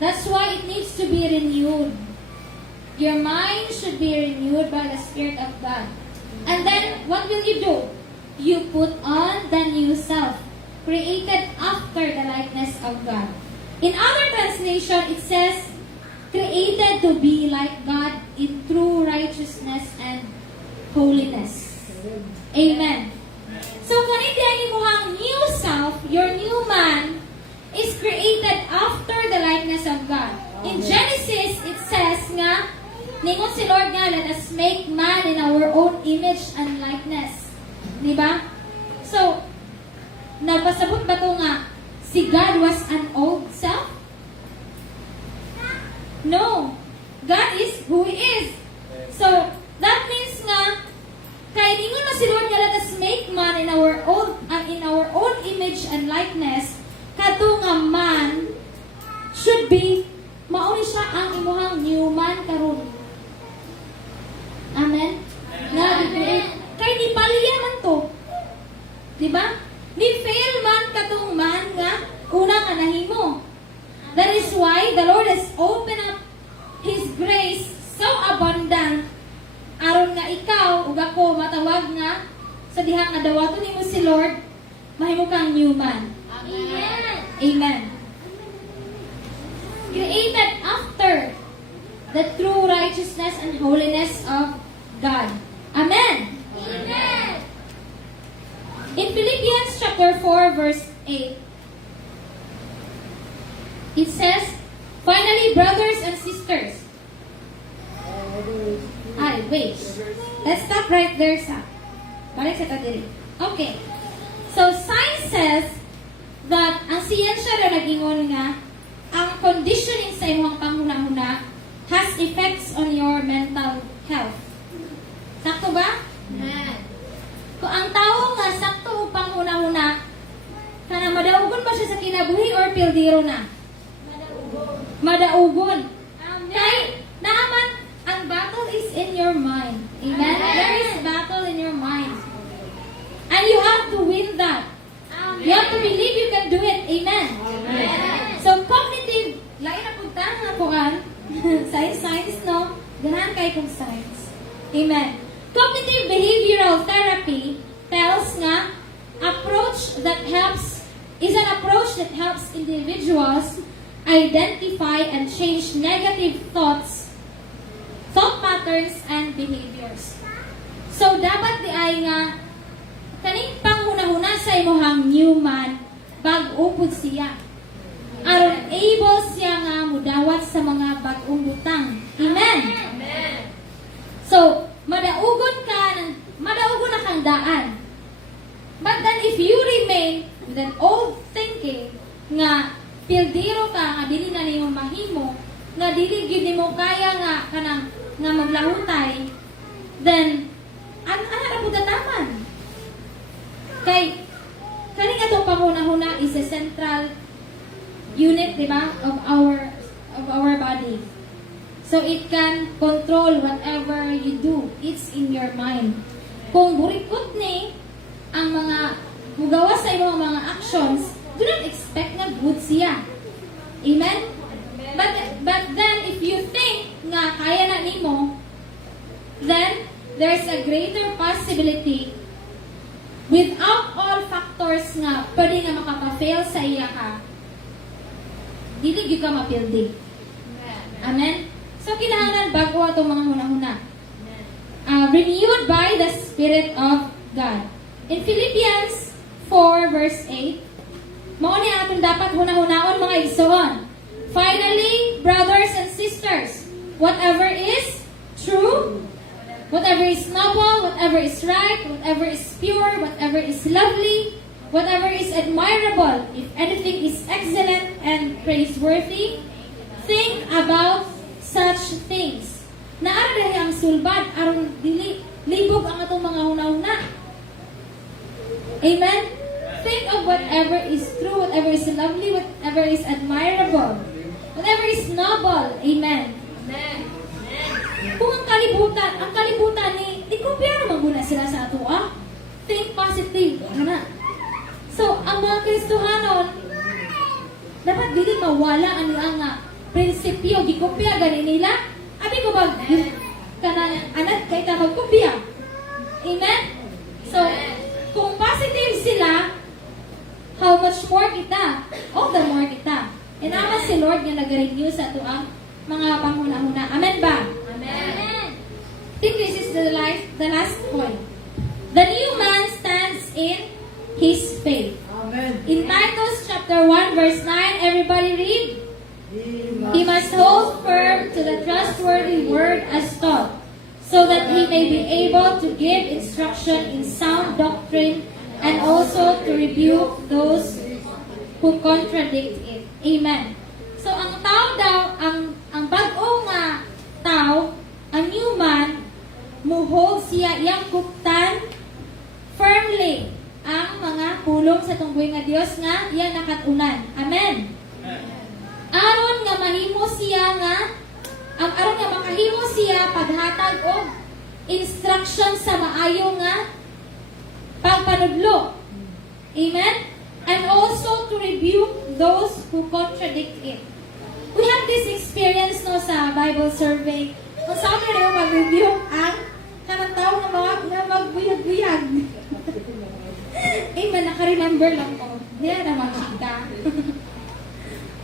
That's why it needs to be renewed. Your mind should be renewed by the Spirit of God. And then, what will you do? You put on the new self, created after the likeness of God. In other translation, it says, created to be like God in true righteousness and holiness. Amen. So, kaniti ang imuhang new self, your new man, is created after the likeness of God. In Genesis, it says nga, ningon si Lord nga, let us make man in our own image and likeness. Diba? So, napasabot ba ito nga, si God was an old self? No. God is who He is. So, that means nga, kaya ningon na si Lord nga, let us make man in our own image and likeness, kato nga man should be mauni siya ang imuhang new man karon. Amen. Nga kay ni paliya man to. Di ba? Ni fail man katong man nga una nga nahimo. That is why the Lord has opened up His grace so abundant aron nga ikaw ug ako matawag nga sa dihang nga dawaton nimo si Lord mahimo kang new man. Amen. Amen. Created after the true righteousness and holiness of God. Amen. Amen. In Philippians chapter 4 verse 8, it says, finally, brothers and sisters. Ay, wait. Let's stop right there, sa. Balik sa tadiri. Okay. So, science says that ang siyensya na nagingon nga, ang conditioning sa imong panghuna-huna has effects on your mental health. Sakto ba? Amen. Kung ang tao nga sakto o panghuna-huna, kana madaugon ba siya sa kinabuhi or pildiro na? Madaugon. Kay, naaman, ang battle is in your mind. Amen? There is battle in your mind. And you have to win that. You have to believe you can do it. Amen? Amen. So, cognitive, lain na punta nga kuan, science, no? Ganahan kay kong science. Amen. Cognitive behavioral therapy tells nga, is an approach that helps individuals identify and change negative thought patterns and behaviors. So, dapat di ay nga, kaning panghuna-huna sa imuhang new man, bag-upod siya. Aron able siya nga mudawat sa mga bag-ong butang. Amen? Amen. So, madaugon na kang daan. But then if you remain with an old thinking nga pildiro ka nga dili na nimo mahimo, nga dili gyud nimo kaya nga kanang nga maglahutay, then ano ra pud taman? Kay kaning ato panghuna-huna is a central unit, di ba, of our body. So it can control whatever you do. It's in your mind. Kung burikot ni ang mga mugawa sa imong mga actions, do not expect na good siya. Amen? But then, if you think nga kaya na nimo, then there's a greater possibility without all factors nga pwede nga makapa-fail sa iya ka, dili gyud ka mapildi. Amen? So, kinahanglan bago atong mga huna-huna. Renewed by the Spirit of God. In Philippians 4 verse 8, mao ni atong dapat huna-hunaon mga igsoon. Finally, brothers and sisters, whatever is true, whatever is noble, whatever is right, whatever is pure, whatever is lovely, whatever is admirable, if anything is excellent and praiseworthy, think about such things. Naara dahil ang sulbad, aron dili, libog ang atong mga huna-huna. Amen? Think of whatever is true, whatever is lovely, whatever is admirable, whatever is noble. Amen. Kung ang kalibutan ni, di ko piano maguna sila sa ato, Think positive. Ano? So, ang mga Kristohanon, dapat dili mawala ang nga prinsipyo, gikopya gani nila. Abi ko ba, kanang anak kay ta magkopya. Amen? So, kung positive sila, how much more kita? All the more kita. And naman si Lord nga nag-renew sa ito ang mga panghuna-huna. Amen ba? Amen. I think this is the last point. The new man stands in his faith. Amen. In Titus chapter 1 verse 9, everybody read. He must hold firm to the trustworthy word as taught, so that he may be able to give instruction in sound doctrine and also to rebuke those who contradict it. Amen. So ang tao daw, ang bag-o nga tao, ang new man, muhold siya iyang kuptan firmly ang mga pulong sa tunggoy nga Dios nga iya nakatunan. Amen. Aron nga mahimo siya nga aron nga makahimo siya paghatag og instruction sa maayo nga pagpanudlo. Amen? And also to rebuke those who contradict it. We have this experience no sa Bible survey. Kung saan na mag-rebuke ang kanang tao nga magbuyag-buyag. Amen, naka-remember lang ko. Hindi na makita.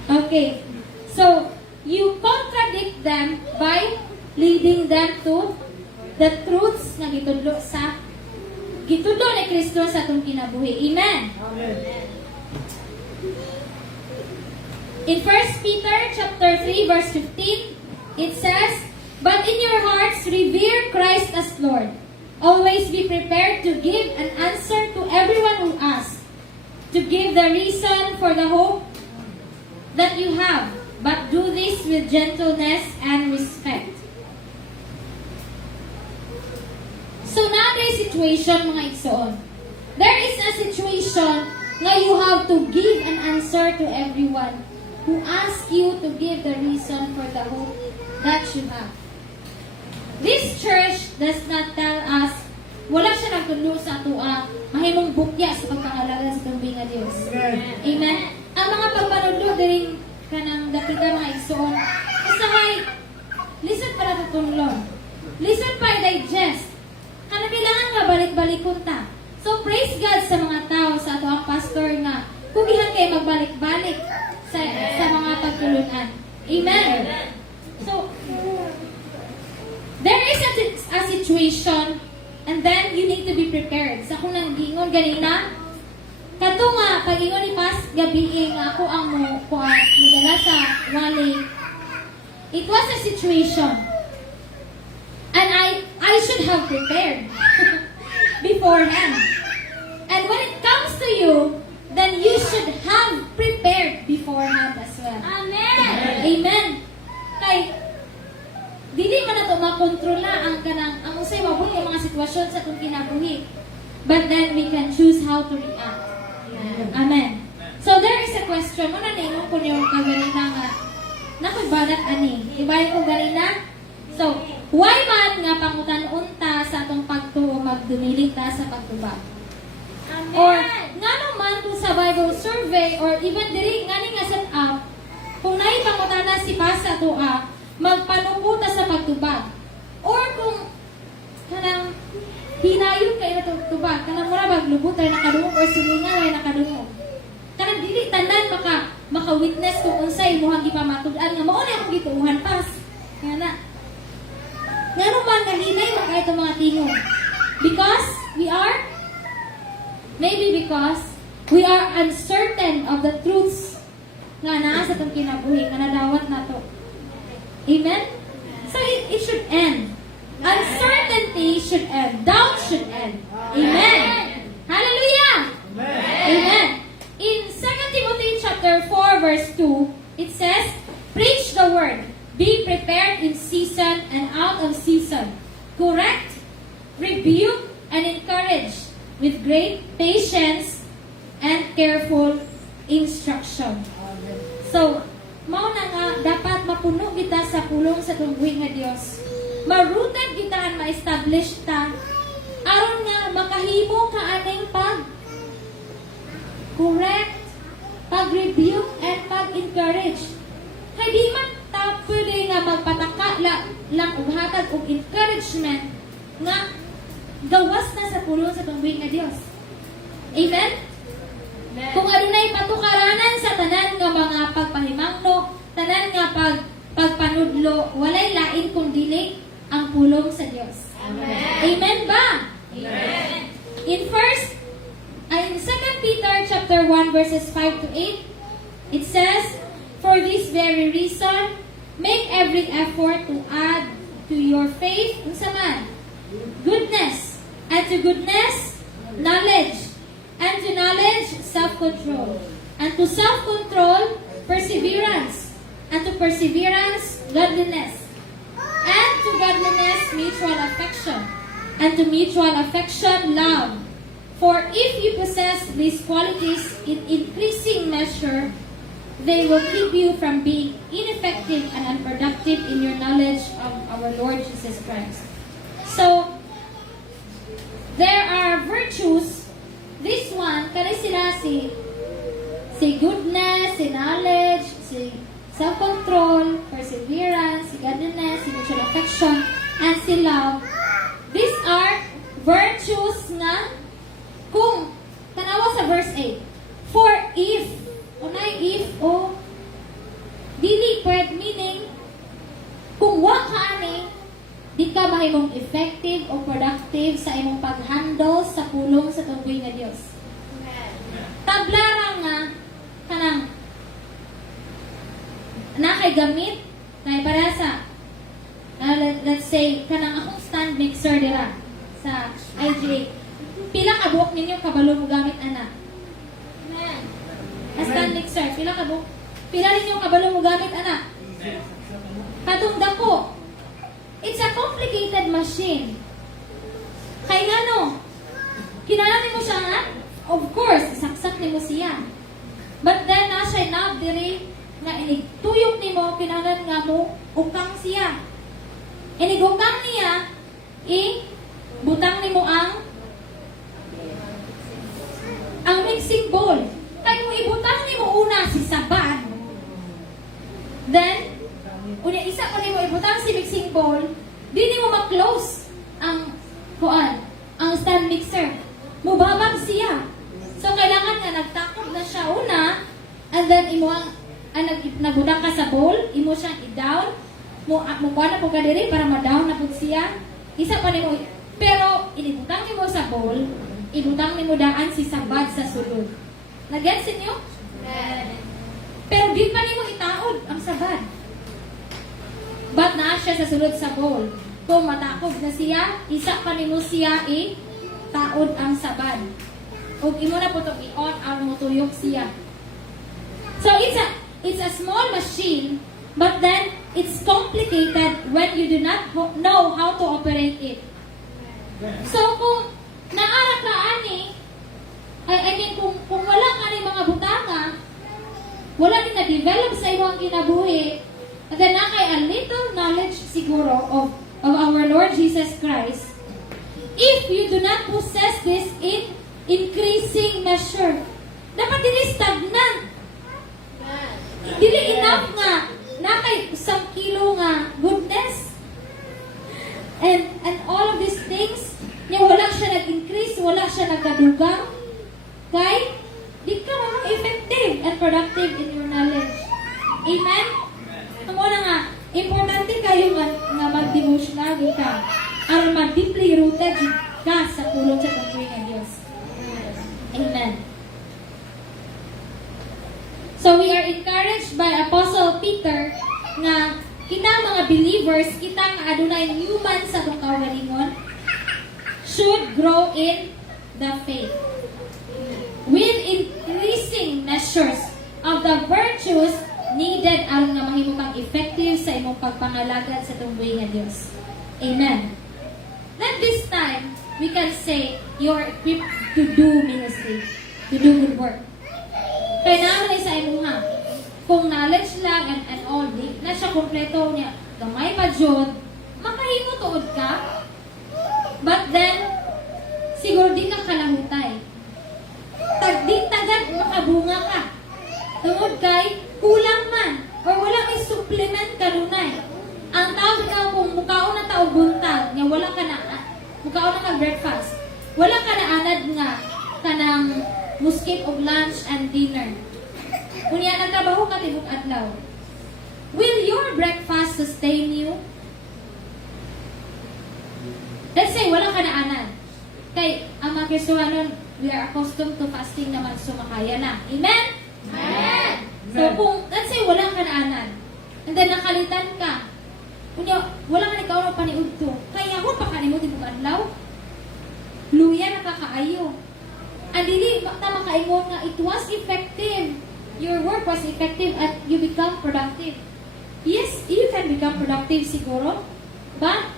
Okay. So, you contradict them by leading them to the truths na gitudlo ni Kristo sa atong kinabuhi. Amen. Amen. In 1 Peter chapter 3 verse 15, it says, "But in your hearts revere Christ as Lord. Always be prepared to give an answer to everyone who asks, to give the reason for the hope that you have, but do this with gentleness and respect." So, natin situation, mga igsoon. There is a situation nga you have to give an answer to everyone who asks you to give the reason for the hope that you have. This church does not tell us, wala siya nagtulo sa atua, mahimong bukya sa pagpangalaga sa tubig nga Diyos. Amen. Amen? Ang mga pagpanudlo din kanang dapita mga igsoon, usahay, listen para tutulong. Listen para digest. Kanang kailangan nga balik-balikon ta. So praise God sa mga tao, sa ato ang pastor nga, kugihan kayo magbalik-balik sa mga pagtulunan. Amen? So, there is a situation and then you need to be prepared. Sa kung nang giingon ganina, kato nga, pag-ingon ni Pas gabi nga ako ang mudala sa wali. It was a situation. And I should have prepared beforehand. And when it comes to you, then you should have prepared beforehand as well. Amen. Amen. Kay, dili man nato makontrola ang usay mabuti ang mga sitwasyon sa atong kinabuhi. But then we can choose how to react. Amen. So there is a question. Muna ningon ko niyo kaganina nga nakagbalat ani. Ibayan ko ganina. So, why man nga pangutan-unta sa atong pagtuo magdumilig ta sa pagtubag? Or nga naman kung sa Bible survey or even diri ngani nga set up, kung naay pangutana si Pasa tua, magpanukuta sa pagtubag. Or kung kanang hinayon kayo na tubag, kanang mura maglubot ay nakadungog or silingan ay nakadungog. Kanang dili tanan maka-witness kung unsay imuhang gipamatud-an nga mao na akong gituuhan pas. Nga na. Nga naman nga hinay maka itong mga tingog. Because we are uncertain of the truths nga naa sa itong kinabuhi, nga nadawat na to. Amen? So it should end. Uncertainty should end. Doubt should end. Amen. Hallelujah. Amen. In 2 Timothy chapter 4 verse 2, it says, "Preach the word. Be prepared in season and out of season. Correct, rebuke, and encourage with great patience and careful instruction." So, mao na nga dapat mapuno kita sa pulong sa tungguing nga Dios. Marutag kita ang ma-establish ta aron nga makahimo ka aning correct, pag-rebuke, and pag-encourage. Kaya di man ta pwede nga magpataka lang og hatag og encouragement nga gawas na sa pulong sa tungguing nga Dios. Amen? Kung adunay patukaranan sa tanan nga mga pagpahimangno, tanan nga pagpanudlo, walay lain kung dili ang pulong sa Dios. Amen ba? Amen. In 2 Peter chapter 1 verses 5 to 8, it says, "For this very reason, make every effort to add to your faith unsa man, goodness, and to goodness, knowledge, and to knowledge, self-control, and to self-control, perseverance, and to perseverance, godliness, and to godliness, mutual affection, and to mutual affection, love. For if you possess these qualities in increasing measure, they will keep you from being ineffective and unproductive in your knowledge of our Lord Jesus Christ." So, there are virtues. This one, kani sila si goodness, si knowledge, si self-control, perseverance, si godliness, si mutual affection, and si love. These are virtues nga kung tanawa sa verse 8. For if, unay if o dili pwede, meaning kung wa ka ani, di ka mahimong effective o productive sa imong pag-handle sa pulong sa tunggoy nga Dios. Tablarang nga kanang nakay gamit kay para sa let's say kanang akong stand mixer dira sa IGA. Pila ka buok ninyo kabalo mo gamit ana? Amen. Stand mixer, pila ninyo kabalo mo gamit ana? Katong dako. It's a complicated machine. Kaya nga no, kinahanglan mo siya nga? Of course, saksak nimo siya. But then, nasa na diri nga inigtuyok nimo, kinahanglan nga mo, ukang siya. Inigukang niya, butang nimo ang mixing bowl. Kaya mo ibutang nimo una si sabad. Then, unya isa pa nimo ibutang si mixing bowl, di nimo ma-close ang stand mixer. Mubabag siya. So kailangan nga nagtakop na siya una, and then imo nagbutang ka sa bowl, imo siyang i-down, mo kuha na po ka diri para ma-down na po siya. Isa pa nimo, pero inibutang nimo sa bowl, ibutang nimo daan si sabad sa sulod. Nag-gets niyo? Pero di pa nimo itaod ang sabad. But naa siya sa sulod sa bowl. Kung matakog na siya, isa pa nimo siya taod ang sabad. O imo na po itong i-on ang mutuyok siya. So it's a small machine, but then it's complicated when you do not know how to operate it. So kung naara ka ani, kung wala ka ni mga butanga, wala din na-develop sa iyong kinabuhi, and then nakay a little knowledge siguro of our Lord Jesus Christ, if you do not possess this in increasing measure. Dapat dili stagnant. Dili enough nga na kay 1 kilo nga goodness. And all of these things, niya wala siya nag-increase, wala siya nagkadugang. Kay, di ka naman effective and productive in your knowledge. Amen? Amo na nga, importante kayo nga mag-devotional ka. Aron mag-deeply rooted ka sa pulong sa tungkuin ng Diyos. Amen. So we are encouraged by Apostle Peter nga kita mga believers, kita nga adunay human sa itong kaugalingon, should grow in the faith with increasing measures of the virtues needed aron nga mahimo kang effective sa imong pagpangalagad sa tungkuin ng Diyos. Amen. At this time, we can say you're equipped to do ministry, to do good work. Kaya naman sa imuha, kung knowledge lang and all, di na siya kompleto niya, gamay pa dyan, makahimo tuod ka, but then, siguro di ka kalahutay. Tagding-tagad, makabunga ka. Tungod kay, kulang man, or wala may supplement kanunay. Ang tawag ka kung mukaon na tao buntag, nga wala ka na, mukaon na ka breakfast, wala ka na anad nga, kanang muskip og lunch and dinner. Kunya nagtrabaho ka tibok adlaw. Will your breakfast sustain you? Let's say wala ka na anan. Kay ang mga Kristohanon, we are accustomed to fasting naman, so makaya na. Amen? Amen. So kung let's say wala ka na anan, and then nakalitan ka, kunya wala ka ikaw na paniud to. Kaya mo pa kanimo tibok adlaw. Luya na kakaayo. Andili, tama kaingon nga, it was effective. Your work was effective at you become productive. Yes, you can become productive siguro, but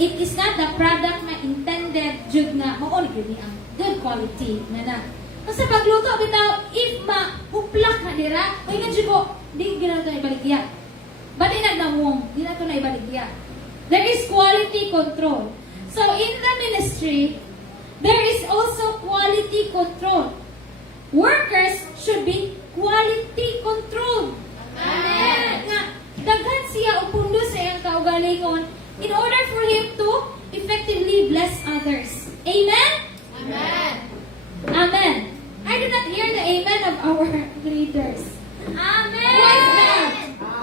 it is not the product na intended jud nga maon gyud ang good quality na na. Kasi pagluto bitaw, if ma-uplak na dira, ay nga jud ko, di gina to ibaligya. But inagdamong, di na to na ibaligya. There is quality control. So in the ministry, there is also quality control. Workers should be quality controlled. Amen. Nga, daghan siya upundo sa iyang kaugalingon in order for him to effectively bless others. Amen? Amen. Amen. I do not hear the amen of our leaders. Amen. Why is that?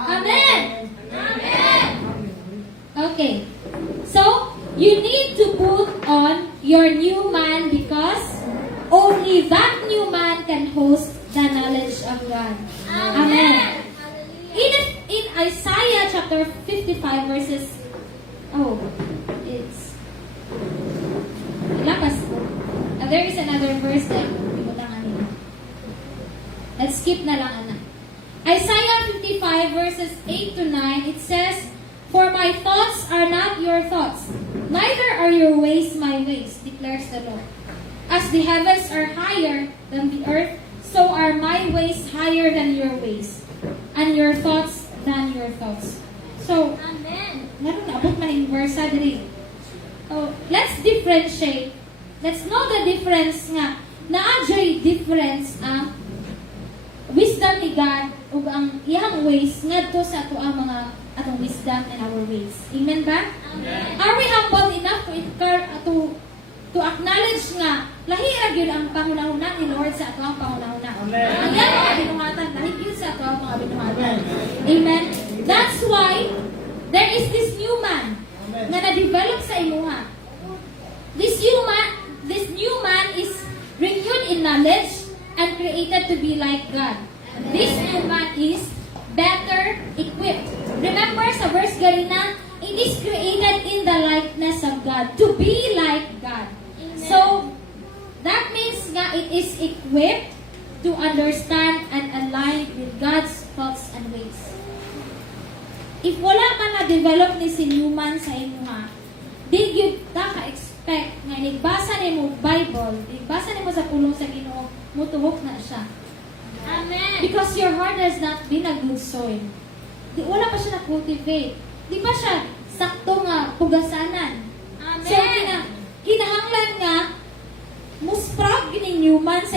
Amen. Amen. Okay. So, you need to put on your new man because only that new man can host the knowledge of God. Amen. In Isaiah chapter 55 verses, it's lapas po. There is another verse that ibutangan nila. Let's skip na lang, anak. Isaiah 55 verses 8 to 9, it says, "For my thoughts are not your thoughts, neither are your ways my ways, declares the Lord. As the heavens are higher than the earth, so are my ways higher than your ways, and your thoughts than your thoughts." So, Amen. naroon naabot man yung verse diri. Oh, let's differentiate. Let's know the difference nga. Naadjay difference ang wisdom ni God ug ang iyang ways ngadto sa ato ang mga atong wisdom and our ways. Amen ba? Amen. Are we humble enough to acknowledge nga lahi ra gyud ang pangunahuna ni Lord sa ato ang pangunahuna. Amen. Ang iyang mga binuhatan lahi gyud sa ato ang mga binuhatan. Amen. That's why there is this new man nga na-develop sa imuha. This new man is renewed in knowledge and created to be like God. This new man is better equipped. Remember sa verse ganina, it is created in the likeness of God, to be like God. So, that means nga it is equipped to understand and align with God's thoughts and ways. If wala man na-develop ni si Newman sa imuha, di gyud ta ka-expect nga nigbasa nimo Bible, nigbasa nimo sa pulong sa Ginoo, mutuhok na siya. Amen. Because your heart has not been a good soil. Di, wala pa siya na-cultivate. Di pa siya sakto nga pugasanan. Amen. So, kinahanglan nga,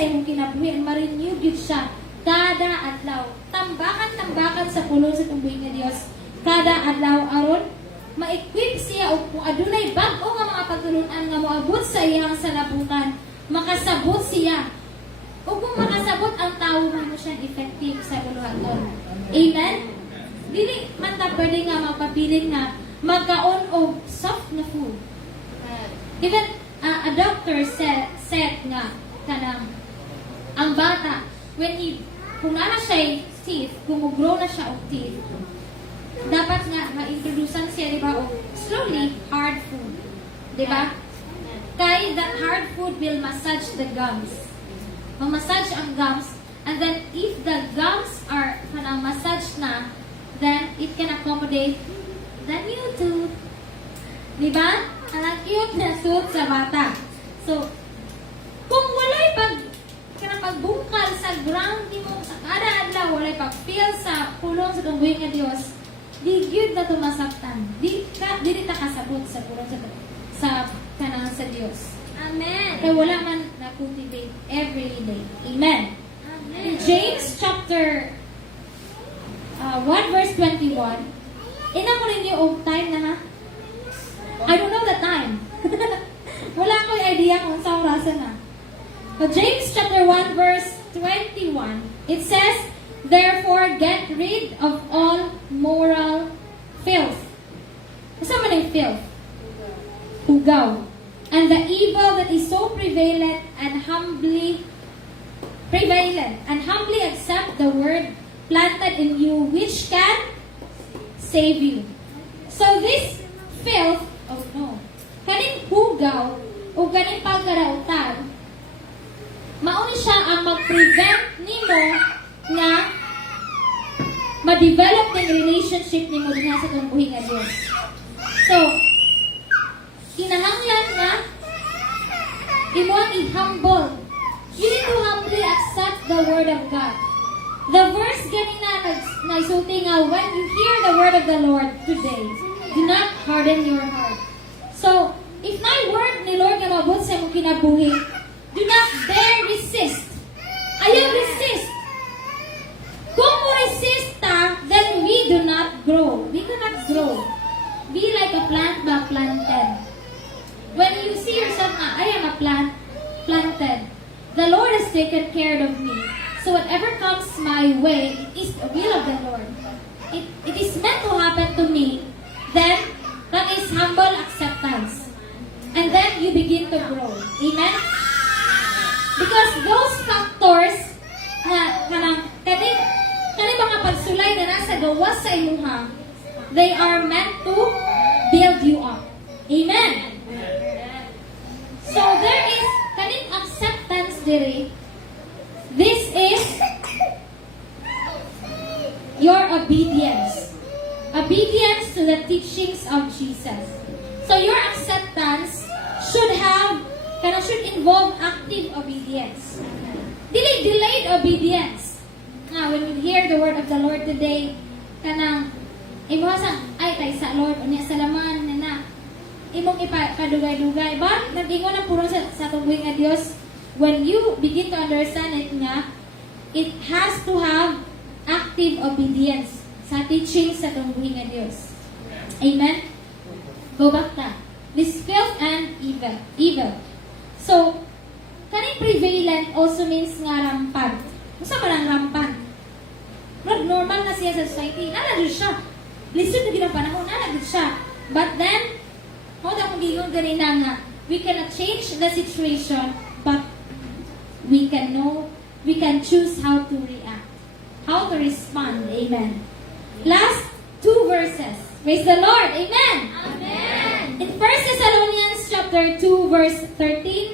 sa imong kinabuhi and ma-renew gyud siya kada adlaw. Tambakan sa pulong sa tumbuhi nga Dios kada adlaw aron ma-equip siya og kung adunay bag-o nga mga pagtulunan nga moabot sa iyang salabutan, makasabot siya. O kung makasabot ang tao, mo siya effective sa buluhaton. Amen? Dili man ta pwede nga magpabilin nga magkaon og soft na food. Even a doctor said nga kanang ang bata when kung na siya teeth, kung grow na siya og teeth, dapat nga ma-introducean siya, di ba, og slowly hard food. Di ba? Kay that hard food will massage the gums. Mamassage ang gums, and then if the gums are kanang massage na, then it can accommodate the new tooth. Di ba? Ang cute na tooth sa bata. So, kung walay pagbungkal sa ground mo sa kada adlaw, walay pag-feel sa pulong sa tungguhin nga Dios, di gyud na tumasaktan. Di ta kasabot sa pulong sa kanang sa Dios. Amen. Kaya wala man na-cultivate every day. Amen. In James chapter 1 verse 21, ina ko rin yung time na ha? I don't know the time. Wala ko yung idea kung sa orasan na. But James chapter 1 verse 21, it says, therefore get rid of all moral filth. Kasama na yung filth? Hugaw. And the evil that is so prevalent and humbly accept the word planted in you which can save you. So this filth, oh no, kaning hugaw o kaning pagkarautan, mauni siya ang mag-prevent nimo nga ma-develop ng relationship nimo dinha sa tungkuhin nga Dios. So, kinahanglan nga imo ang i-humble. You need to humbly accept the word of God. The verse ganina nagsulti nga, when you hear the word of the Lord today, do not harden your heart. So, if my word ni Lord nga mabot sa imong kinabuhi, do not dare resist. Ayaw resist. Kung mo resist ta, then we do not grow. We cannot grow. Be like a plant ba planted. When you see yourself, I am a planted. The Lord has taken care of me. So whatever comes my way, it is the will of the Lord. It is meant to happen to me. Then, that is humble acceptance. And then you begin to grow. Amen? Because those factors na kani mga pagsulay na nasa gawas sa imuha, they are meant to build you up. Amen? So there is kaning acceptance diri. This is your obedience. Obedience to the teachings of Jesus. So your acceptance should involve active obedience. Delayed obedience. When you hear the word of the Lord today, kanang imuhasang, ay kay sa Lord, unya salaman na imong ipadugay-dugay. But nag-ingon ang puro sa tungguhin nga Dios, when you begin to understand it nga, it has to have active obedience sa teaching sa tungguhin nga Dios. Amen? Go back na. This filth and evil. So, kaning prevalent also means nga rampant. Usa man ang rampant? Normal na siya sa society. Nalagod siya. Lisod na ginang panahon, nalagod siya. But then, how da kung gigon ganina nga, we cannot change the situation, but we can choose how to react, how to respond. Amen. Last two verses. Praise the Lord. Amen. Amen. In 1 Thessalonians chapter 2 verse 13,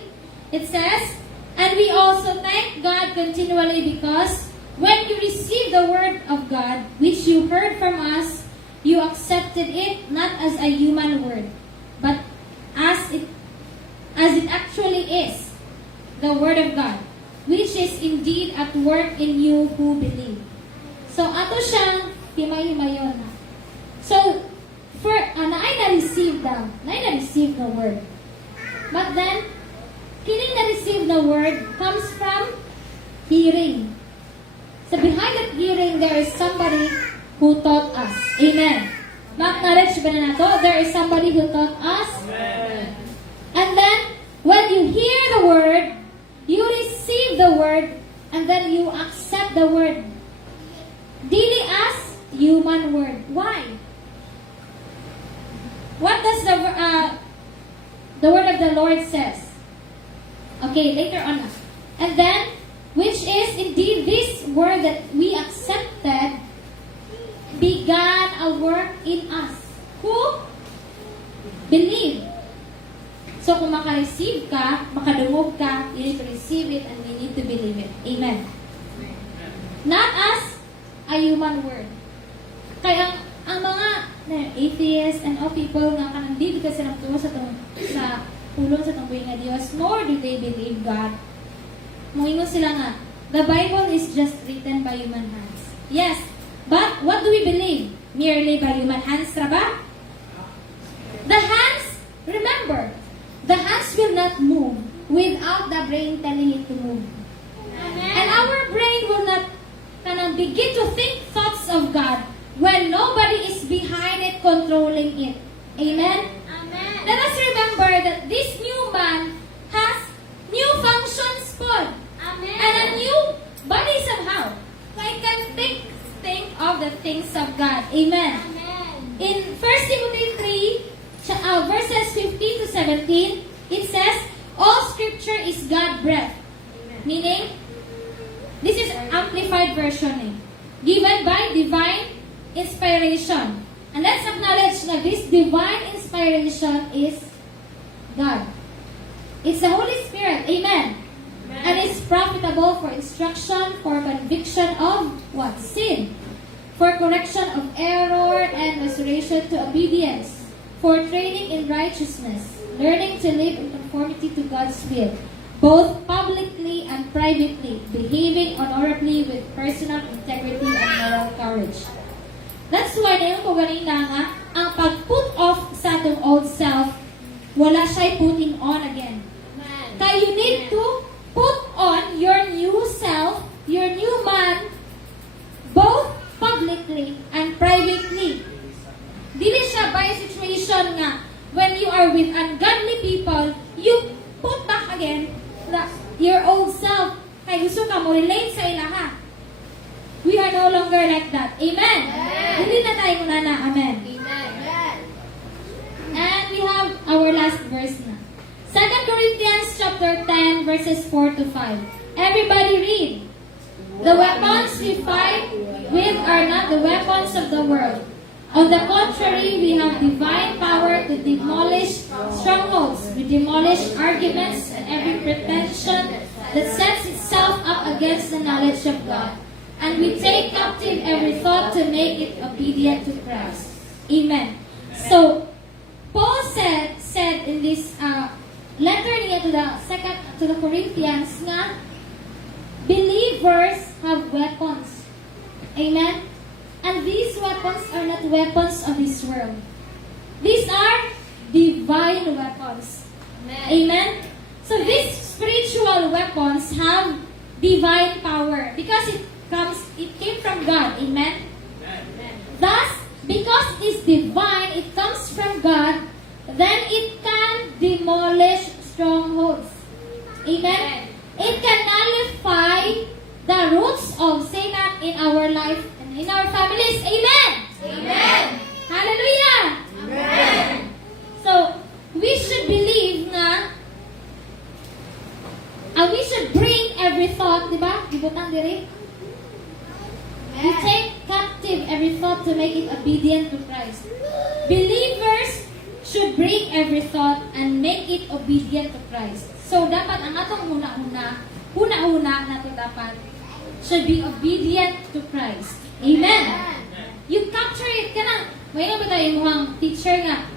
it says, and we also thank God continually because when you received the word of God, which you heard from us, you accepted it not as a human word, but as it actually is, the word of God, which is indeed at work in you who believe. So ato siyang himay-himayon. So na-receive the word. But then, kining receive the word comes from hearing. So behind that hearing, there is somebody who taught us. Amen. Ma-acknowledge ba na nato? There is somebody who taught us. And then, when you hear the word, you receive the word, and then you accept the word. Dili as human word. Why? What does the word of the Lord says? Okay, later on. And then, which is indeed this word that we accepted began a work in us. Who? Believe. So kung maka-receive ka, makadungog ka, you need to receive it and you need to believe it. Amen. Not as a human word. Kaya ang mga atheists and all people nga kanang di kasi nagtuo sa pulong sa tungbuhin nga Dios, nor do they believe God. Muingon sila nga, the Bible is just written by human hands. Yes, but what do we believe? Merely by human hands, ba? The hands, remember, the hands will not move without the brain telling it to move. Amen. And our brain will not begin to think thoughts of God when nobody is behind it controlling it. Amen? Amen. Let us remember that this new man has new functions po. Amen. And a new body somehow. So I can think of the things of God. Amen. Amen. In 1 Timothy 3, verses 15 to 17, it says, all scripture is God-breathed. Meaning, this is amplified version. Given by divine inspiration. And let's acknowledge that this divine inspiration is God. It's the Holy Spirit. Amen. And it's profitable for instruction, for conviction of what? Sin. For correction of error and restoration to obedience. For training in righteousness. Learning to live in conformity to God's will. Both publicly and privately. Behaving honorably with personal integrity and moral courage. That's why na yung ko ganina nga, ang pag-put off sa atong old self, wala siya'y putting on again. Amen. Kaya you need to put on your new self, your new man, both publicly and privately. Dili siya by situation nga, when you are with ungodly people, you put back again your old self. Kaya gusto ka mo relate sa ilaha. We are no longer like that. Amen. Hindi na tayo muna na. Amen. Amen. And we have our last verse na. 2 Corinthians chapter 10 verses 4 to 5. Everybody read. The weapons we fight with are not the weapons of the world. On the contrary, we have divine power to demolish strongholds. We demolish arguments and every pretension that sets itself up against the knowledge of God. And we take captive every thought to make it obedient to Christ. Amen. So, Paul said in this letter niya to the Corinthians nga, believers have weapons. Amen? And these weapons are not weapons of this world. These are divine weapons. Amen? So these spiritual weapons have divine power because it came from God. Amen? Thus, because it's divine, it comes from God, then it can demolish strongholds. Amen? It can nullify the roots of Satan in our life and in our families. Amen? Amen. Hallelujah! Amen. So, we should believe na we should bring every thought, di ba? Gibutan diri. We take captive every thought to make it obedient to Christ. Believers should bring every thought and make it obedient to Christ. So, dapat ang atong una-una nato dapat should be obedient to Christ. Amen. You capture it ka na. May nga ba tayo mukhang teacher nga,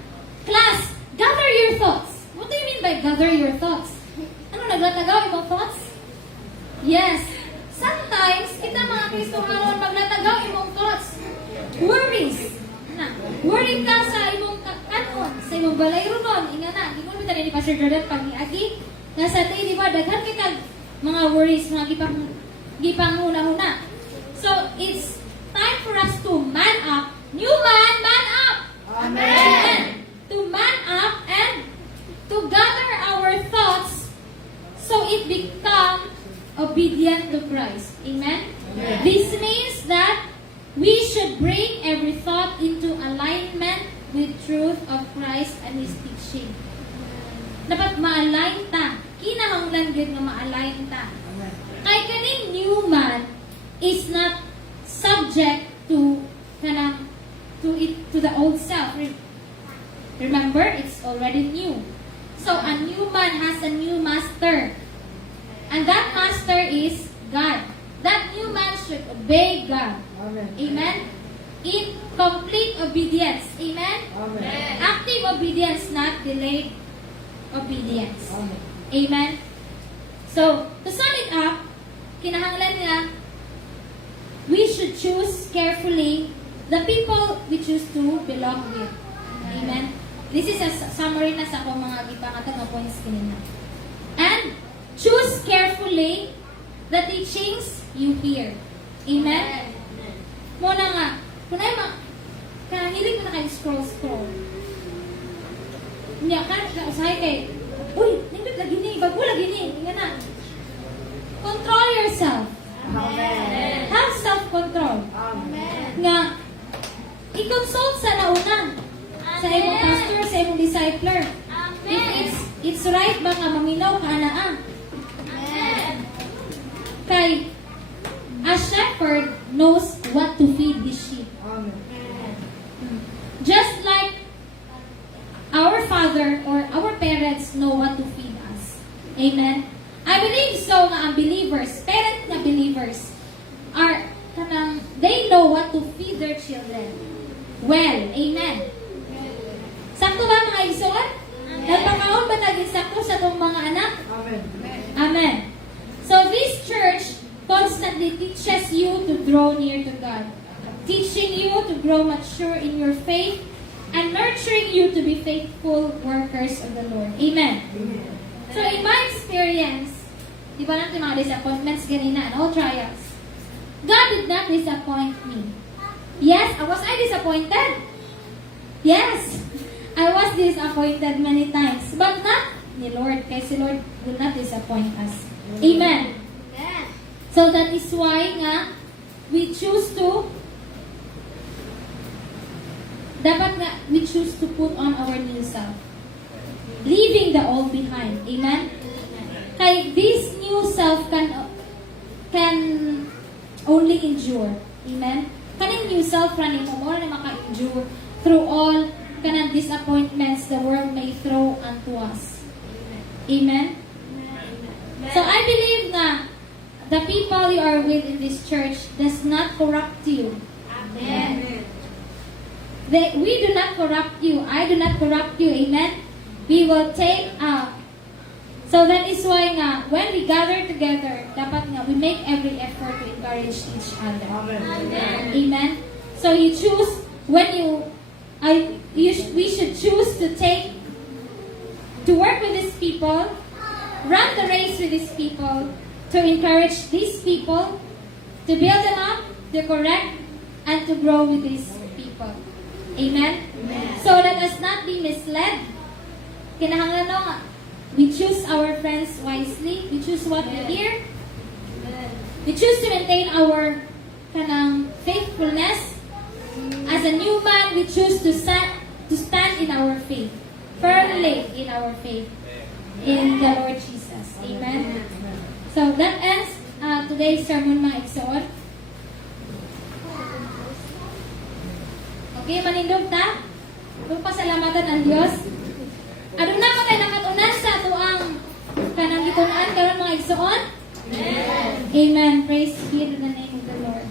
class, gather your thoughts. What do you mean by gather your thoughts? Ano, naglatagaw imong thoughts? Yes. Sometimes, kita mga Kristohanon, maglatagaw imong thoughts. Worries. Worry ka sa imong kanon, sa imong balayro nun. Inga na, di mo bita ni Pastor Jordan pag niagi. Nasa tayo, di ba, daghan kita mga worries, mga gipang huna-huna. So, it's time for us to man up. New man, man up! Amen! To man up and to gather our thoughts so it become obedient to Christ. Amen? This means that we should bring every thought into alignment with truth of Christ and His teaching. Dapat ma-align ta. Kinahanglan gyud nga ma-align ta. Kay kaning new man is not subject to the old self. Remember, it's already new. So a new man has a new master. And that master is God. That new man should obey God. Amen? In complete obedience. Amen? Active obedience, not delayed obedience. Amen? So, to sum it up, kinahanglan nga, we should choose carefully the people we choose to belong with. Amen? This is a summary na sa akong mga gipangatag na points kanina. And choose carefully the teachings you hear. Amen? Muna nga, kunay kahilig mo na kayo scroll. Niya ka, usahay kay, uy, nindot lagi ni, bago lagi ni, nga na. Control yourself. Amen. Have self-control. Amen. Nga, i-consult sa nauna. Sa imong pastor, sa imong discipler. If it's right ba nga maminaw ka na Amen. Kay, a shepherd knows what to feed his sheep. Just like our father or our parents know what to feed us. Amen? I believe so nga ang believers, parent na believers, are they know what to feed their children. Well, amen. Sakto ba mga igsoon? Nagpakaon ba naging sakto sa itong mga anak? Amen. So this church constantly teaches you to draw near to God, teaching you to grow mature in your faith, and nurturing you to be faithful workers of the Lord. Amen. So in my experience, di ba natin mga disappointments ganina and all trials, God did not disappoint me. Yes, was I disappointed? Yes, I was disappointed many times, but not ni Lord, kasi Lord will not disappoint us. Amen. Amen. So that is why nga, we choose to put on our new self. Leaving the old behind. Amen? Kay this new self can only endure. Amen? Kaning new self running mo na maka-endure through all kanang disappointments the world may throw unto us. Amen? So I believe na the people you are with in this church does not corrupt you. Amen. We do not corrupt you. I do not corrupt you. Amen? We will take so that is why nga, when we gather together, dapat nga, we make every effort to encourage each other. Amen. Amen? So you choose, we should choose to work with these people, run the race with these people, to encourage these people, to build them up, to correct, and to grow with these people. Amen? So let us not be misled. Kinahanglan no, we choose our friends wisely. We choose what we hear. We choose to maintain our faithfulness. As a new man, we choose to stand in our faith, firmly in our faith, in the Lord Jesus. Amen? So that ends today's sermon, mga igsoon. Okay, manindog ta? Pasalamatan ang Diyos. Adun na mo tayo nakatunan sa tuang kanang gitunan karon mga igsoon? Amen. Praise be to the name of the Lord.